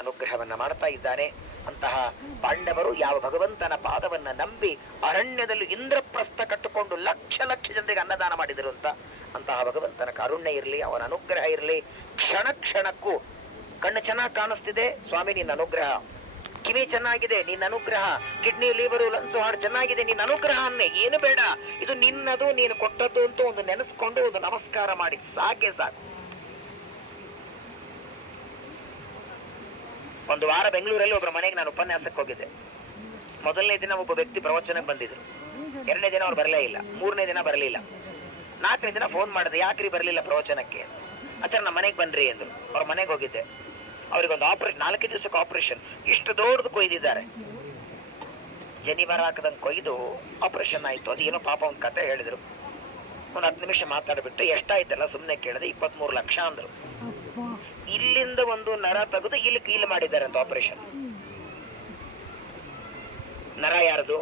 ಅನುಗ್ರಹವನ್ನ ಮಾಡ್ತಾ ಇದ್ದಾನೆ. ಅಂತಹ ಪಾಂಡವರು ಯಾವ ಭಗವಂತನ ಪಾದವನ್ನ ನಂಬಿ ಅರಣ್ಯದಲ್ಲಿ ಇಂದ್ರಪ್ರಸ್ಥ ಕಟ್ಟಿಕೊಂಡು ಲಕ್ಷ ಲಕ್ಷ ಜನರಿಗೆ ಅನ್ನದಾನ ಮಾಡಿದರು ಅಂತ. ಅಂತಹ ಭಗವಂತನ ಕಾರುಣ್ಯ ಇರಲಿ, ಅವನ ಅನುಗ್ರಹ ಇರಲಿ. ಕ್ಷಣ ಕ್ಷಣಕ್ಕೂ ಕಣ್ಣು ಚೆನ್ನಾಗಿ ಕಾಣಿಸ್ತಿದೆ ಸ್ವಾಮಿ ನಿನ್ನ ಅನುಗ್ರಹ, ಕಿವಿ ಚೆನ್ನಾಗಿದೆ ನಿನ್ನ ಅನುಗ್ರಹ, ಕಿಡ್ನಿ ಲಿವರು ಲಂಗ್ಸ್ ಹಾರ್ಟ್ ಚೆನ್ನಾಗಿದೆ ನಿನ್ನ ಅನುಗ್ರಹ ಅನ್ನೇ, ಏನು ಬೇಡ, ಇದು ನಿನ್ನದು, ನೀನು ಕೊಟ್ಟದ್ದು ಅಂತ ಒಂದು ನೆನೆಸ್ಕೊಂಡು ಒಂದು ನಮಸ್ಕಾರ ಮಾಡಿ ಸಾಕೆ ಸಾಕು. ಒಂದು ವಾರ ಬೆಂಗಳೂರಲ್ಲಿ ಒಬ್ಬರ ಮನೆಗೆ ನಾನು ಉಪನ್ಯಾಸಕ್ಕೆ ಹೋಗಿದ್ದೆ. ಮೊದಲನೇ ದಿನ ಒಬ್ಬ ವ್ಯಕ್ತಿ ಪ್ರವಚನಕ್ಕೆ ಬಂದಿದ್ರು. 2ನೇ ದಿನ ಅವ್ರು ಬರಲೇ ಇಲ್ಲ. 3ನೇ ದಿನ ಬರಲಿಲ್ಲ. 4ನೇ ದಿನ ಫೋನ್ ಮಾಡಿದೆ, ಯಾಕ್ರಿ ಬರಲಿಲ್ಲ ಪ್ರವಚನಕ್ಕೆ? ಆಚಾರ ನಮ್ಮ ಮನೆಗೆ ಬನ್ರಿ ಅಂದ್ರು. ಅವ್ರ ಮನೆಗೆ ಹೋಗಿದ್ದೆ. ಅವ್ರಿಗೊಂದು 4 ದಿವಸಕ್ಕೆ ಆಪರೇಷನ್, ಇಷ್ಟು ದೊಡ್ಡದು ಕೊಯ್ದಿದ್ದಾರೆ. ಜನಿವಾರ ಹಾಕದಂಗೆ ಕೊಯ್ದು ಆಪರೇಷನ್ ಆಯ್ತು. ಅದು ಏನೋ ಪಾಪ ಒಂದು ಕತೆ ಹೇಳಿದ್ರು. ಒಂದು 10 ನಿಮಿಷ ಮಾತಾಡ್ಬಿಟ್ಟು ಎಷ್ಟಾಯ್ತಲ್ಲ ಸುಮ್ಮನೆ ಕೇಳಿದೆ. 23 ಲಕ್ಷ ಅಂದ್ರು. ಇಲ್ಲಿಂದ ಒಂದು ನರ ತೆಗೆದು ಇಲ್ಲಿ ಕೀಲು ಮಾಡಿದ್ದಾರೆ ಅಂತ ಆಪರೇಷನ್. ನರ ಯಾರದು?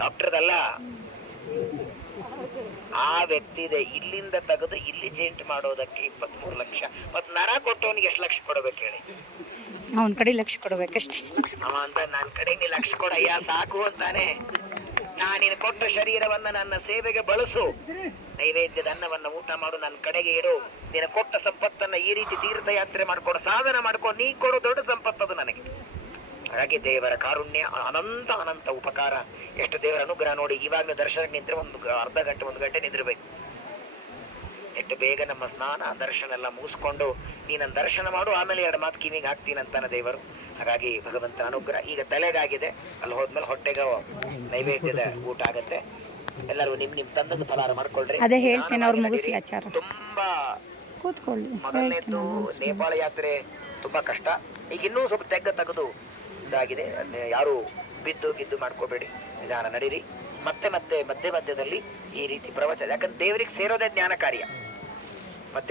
ಡಾಕ್ಟರ್ದಲ್ಲ, ಆ ವ್ಯಕ್ತಿ ಇದೆ. ಇಲ್ಲಿಂದ ತೆಗೆದು ಇಲ್ಲಿ ಜೇಂಟ್ ಮಾಡೋದಕ್ಕೆ 23 ಲಕ್ಷ. ಮತ್ ನರ ಕೊಟ್ಟವನಿಗೆ ಎಷ್ಟು ಲಕ್ಷ ಕೊಡ್ಬೇಕು ಹೇಳಿ? ಅವನ ಕಡೆ ಲಕ್ಷ ಕೊಡ್ಬೇಕಷ್ಟೇ. ಅವ ಅಂತ ನನ್ನ ಕಡೆ ನೀ ಲಕ್ಷ ಕೊಡಯ್ಯ ಸಾಕು ಅಂತಾನೆ. ನಾನಿನ್ ಕೊಟ್ಟ ಶರೀರವನ್ನ ನನ್ನ ಸೇವೆಗೆ ಬಳಸು, ನೈವೇದ್ಯದ ಅನ್ನವನ್ನ ಊಟ ಮಾಡು, ನನ್ನ ಕಡೆಗೆ ಇಡು. ನಿನ್ನ ಕೊಟ್ಟ ಸಂಪತ್ತನ್ನ ಈ ರೀತಿ ತೀರ್ಥಯಾತ್ರೆ ಮಾಡ್ಕೊಂಡು ಸಾಧನ ಮಾಡ್ಕೊಂಡು ನೀ ಕೊಡೋ ದೊಡ್ಡ ಸಂಪತ್ತದು ನನಗೆ. ಹಾಗಾಗಿ ದೇವರ ಕಾರುಣ್ಯ ಅನಂತ ಅನಂತ ಉಪಕಾರ. ಎಷ್ಟು ದೇವರ ಅನುಗ್ರಹ ನೋಡಿ. ಇವಾಗಲೂ ದರ್ಶನಕ್ಕೆ ನಿಂತರೆ ಒಂದು ಅರ್ಧ ಗಂಟೆ 1 ಗಂಟೆ ನಿಂದಿರ್ಬೇಕು. ಎಷ್ಟು ಬೇಗ ನಮ್ಮ ಸ್ನಾನ ದರ್ಶನ ಎಲ್ಲ ಮುಗಿಸ್ಕೊಂಡು ನೀನನ್ನ ದರ್ಶನ ಮಾಡು, ಆಮೇಲೆ 2 ಮಾತು ಕಿವಿಗೆ ಹಾಕ್ತೀನಂತಾನ ದೇವರು. ಹಾಗಾಗಿ ಭಗವಂತನ ಅನುಗ್ರಹ. ಈಗ ತಲೆಗಾಗಿದೆ, ಅಲ್ಲಿ ಹೋದ್ಮೇಲೆ ಹೊಟ್ಟೆಗೆ ನೈವೇದ್ಯದ ಊಟ ಆಗತ್ತೆ. ಎಲ್ಲರೂ ನಿಮ್ ತಂದದ್ದು ಫಲಾರ ಮಾಡ್ಕೊಳ್ರಿ. ಅದೇ ಹೇಳ್ತೇನೆ, ಅವ್ರು ಮುಗಿಸ್ಲಿ ಆಚಾರ. ತುಂಬಾ ಕೂತ್ಕೊಳ್ಳಿ. ಮೊದಲನೇದು ನೇಪಾಳ ಯಾತ್ರೆ ತುಂಬಾ ಕಷ್ಟ. ಈಗ ಇನ್ನೂ ಸ್ವಲ್ಪ ತೆಗೆದು ಇದಾಗಿದೆ. ಯಾರು ಬಿದ್ದು ಗಿದ್ದು ಮಾಡ್ಕೋಬೇಡಿ, ನಿಧಾನ ನಡೀರಿ. ಮತ್ತೆ ಮಧ್ಯದಲ್ಲಿ ಈ ರೀತಿ ಪ್ರವಚನ, ಯಾಕಂದ್ರೆ ದೇವರಿಗೆ ಸೇರೋದೇ ಜ್ಞಾನ ಕಾರ್ಯ.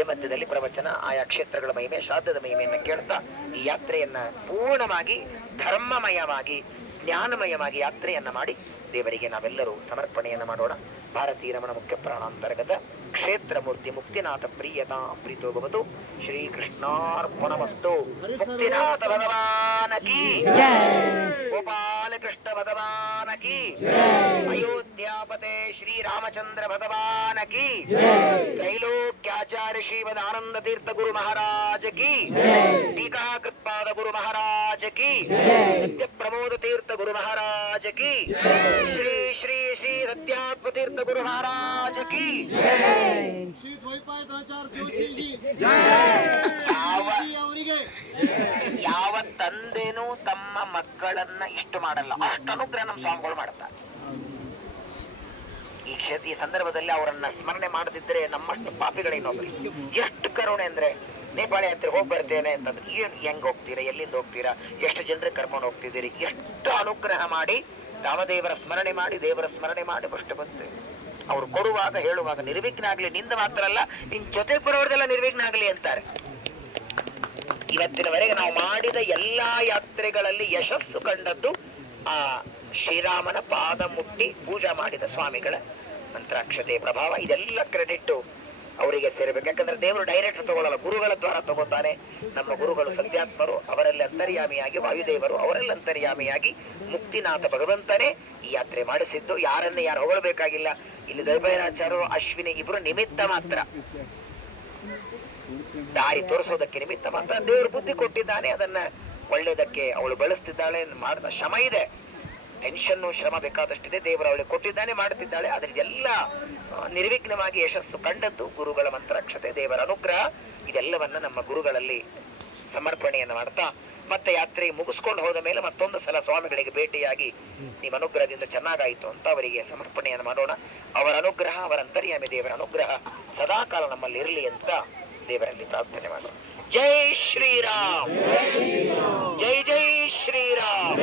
ಮಧ್ಯದಲ್ಲಿ ಪ್ರವಚನ, ಆಯಾ ಕ್ಷೇತ್ರಗಳ ಮಹಿಮೆ, ಶ್ರಾದ್ದದ ಮಹಿಮೆಯನ್ನ ಕೇಳ್ತಾ ಈ ಯಾತ್ರೆಯನ್ನ ಪೂರ್ಣವಾಗಿ ಧರ್ಮಮಯವಾಗಿ ಜ್ಞಾನಮಯವಾಗಿ ಯಾತ್ರೆಯನ್ನ ಮಾಡಿ ದೇವರಿಗೆ ನಾವೆಲ್ಲರೂ ಸಮರ್ಪಣೆಯನ್ನು ಮಾಡೋಣ. ಭಾರತೀಯ ರಮಣ ಮುಖ್ಯ ಪ್ರಾಣಾಂತರ್ಗತ ಕ್ಷೇತ್ರ ಮೂರ್ತಿ ಮುಕ್ತಿನಾಥ ಪ್ರಿಯತಾ ಪ್ರೀತೋ ಭವತು. ಶ್ರೀಕೃಷ್ಣಾರ್ಪಣಮಸ್ತು. ಮುಕ್ತಿನಾಥ ಭಗವಾನ ಕಿ ಗೋಪಾಲಕೃಷ್ಣ ಭಗವಾನ ಕಿ ಅಯೋಧ್ಯಾಪತೆ ಶ್ರೀರಾಮಚಂದ್ರ ಭಗವಾನ ಕಿ ತ್ರೈಲೋಕ್ಯಾಚಾರ್ಯ ಶ್ರೀಮದ್ ಆನಂದ ತೀರ್ಥ ಗುರು ಮಹಾರಾಜ ಕಿ ಟೀಕಾಕೃತ್ಪಾದ ಗುರು ಮಹಾರಾಜ ಕಿ ಸತ್ಯ ಪ್ರಮೋದ ತೀರ್ಥ ಗುರು ಮಹಾರಾಜ ಕಿ ಶ್ರೀ ಶ್ರೀ ಶ್ರೀ ಸತ್ಯಾತ್ಮ ತೀರ್ಥ ಗುರು ಮಹಾರಾಜ ಕಿ ಯಾವ ತಂದೆನೂ ತಮ್ಮ ಮಕ್ಕಳನ್ನ ಇಷ್ಟು ಮಾಡಲ್ಲ, ಅಷ್ಟು ಅನುಗ್ರಹ ನಮ್ಮ ಸ್ವಾಮಿಗಳು ಮಾಡ್ತಾರೆ. ಈ ಸಂದರ್ಭದಲ್ಲಿ ಅವರನ್ನ ಸ್ಮರಣೆ ಮಾಡದಿದ್ರೆ ನಮ್ಮಷ್ಟು ಪಾಪಿಗಳೇನೊಬ್ಬರು. ಎಷ್ಟು ಕರುಣೆ ಅಂದ್ರೆ, ನೇಪಾಳ ಯಾತ್ರೆ ಹೋಗಿ ಬರ್ತೇನೆ ಅಂತಂದ್ರೆ ಏನ್ ಹೆಂಗ್ ಹೋಗ್ತೀರಾ, ಎಲ್ಲಿಂದ ಹೋಗ್ತೀರಾ, ಎಷ್ಟು ಜನರಿಗೆ ಕರ್ಕೊಂಡು ಹೋಗ್ತಿದ್ದೀರಿ, ಎಷ್ಟು ಅನುಗ್ರಹ ಮಾಡಿ ರಾಮದೇವರ ಸ್ಮರಣೆ ಮಾಡಿ ದೇವರ ಸ್ಮರಣೆ ಮಾಡಿ ಅಷ್ಟು ಬಂತು. ಅವ್ರು ಕೊಡುವಾಗ ಹೇಳುವಾಗ ನಿರ್ವಿಘ್ನ ಆಗ್ಲಿ, ನಿಂದ ಮಾತ್ರ ಅಲ್ಲ ನಿನ್ ಜೊತೆಗೆ ಬರೋರ್ದೆಲ್ಲ ನಿರ್ವಿಘ್ನ ಆಗ್ಲಿ ಅಂತಾರೆ. ಇವತ್ತಿನವರೆಗೆ ನಾವು ಮಾಡಿದ ಎಲ್ಲಾ ಯಾತ್ರೆಗಳಲ್ಲಿ ಯಶಸ್ಸು ಕಂಡದ್ದು ಆ ಶ್ರೀರಾಮನ ಪಾದ ಮುಟ್ಟಿ ಪೂಜಾ ಮಾಡಿದ ಸ್ವಾಮಿಗಳ ಮಂತ್ರಾಕ್ಷತೆ ಪ್ರಭಾವ. ಇದೆಲ್ಲ ಕ್ರೆಡಿಟ್ ಅವರಿಗೆ ಸೇರಬೇಕು. ಯಾಕಂದ್ರೆ ದೇವರು ಡೈರೆಕ್ಟ್ ತಗೊಳ್ಳಲ್ಲ, ಗುರುಗಳ ದ್ವಾರ ತಗೋತಾನೆ. ನಮ್ಮ ಗುರುಗಳು ಸತ್ಯಾತ್ಮರು, ಅವರಲ್ಲಿ ಅಂತರ್ಯಾಮಿಯಾಗಿ ವಾಯುದೇವರು, ಅವರಲ್ಲಿ ಅಂತರ್ಯಾಮಿಯಾಗಿ ಮುಕ್ತಿನಾಥ ಭಗವಂತನೇ ಈ ಯಾತ್ರೆ ಮಾಡಿಸಿದ್ದು. ಯಾರನ್ನ ಯಾರು ಹೊಗಳಬೇಕಾಗಿಲ್ಲ. ಇಲ್ಲಿ ದೈವರಾಚಾರ್ಯರು ಅಶ್ವಿನಿ ಇಬ್ರು ನಿಮಿತ್ತ ಮಾತ್ರ, ದಾರಿ ತೋರಿಸೋದಕ್ಕೆ ನಿಮಿತ್ತ ಮಾತ್ರ. ದೇವರು ಬುದ್ಧಿ ಕೊಟ್ಟಿದ್ದಾನೆ, ಅದನ್ನ ಒಳ್ಳೇದಕ್ಕೆ ಅವಳು ಬಳಸ್ತಿದ್ದಾಳೆ. ಮಾಡಿದ ಶ್ರಮ ಇದೆ, ಟೆನ್ಷನ್ನು ಶ್ರಮ ಬೇಕಾದಷ್ಟಿದೆ, ದೇವರು ಅವಳಿಗೆ ಕೊಟ್ಟಿದ್ದಾನೆ, ಮಾಡುತ್ತಿದ್ದಾಳೆ. ಆದ್ರೆ ಇದೆಲ್ಲ ನಿರ್ವಿಘ್ನವಾಗಿ ಯಶಸ್ಸು ಕಂಡದ್ದು ಗುರುಗಳ ಮಂತ್ರಾಕ್ಷತೆ, ದೇವರ ಅನುಗ್ರಹ. ಇದೆಲ್ಲವನ್ನ ನಮ್ಮ ಗುರುಗಳಲ್ಲಿ ಸಮರ್ಪಣೆಯನ್ನು ಮಾಡ್ತಾ ಮತ್ತೆ ಯಾತ್ರೆ ಮುಗಿಸ್ಕೊಂಡು ಹೋದ ಮೇಲೆ ಮತ್ತೊಂದು ಸಲ ಸ್ವಾಮಿಗಳಿಗೆ ಭೇಟಿಯಾಗಿ ನಿಮ್ಮ ಅನುಗ್ರಹದಿಂದ ಚೆನ್ನಾಗಾಯಿತು ಅಂತ ಅವರಿಗೆ ಸಮರ್ಪಣೆಯನ್ನು ಮಾಡೋಣ. ಅವರ ಅನುಗ್ರಹ, ಅವರ ಅಂತರ್ಯಾಮಿ ದೇವರ ಅನುಗ್ರಹ ಸದಾಕಾಲ ನಮ್ಮಲ್ಲಿ ಇರಲಿ ಅಂತ ದೇವರಲ್ಲಿ ಪ್ರಾರ್ಥನೆ ಮಾಡೋಣ. ಜೈ ಶ್ರೀರಾಮ್, ಜೈ ಜೈ ಶ್ರೀರಾಮ್.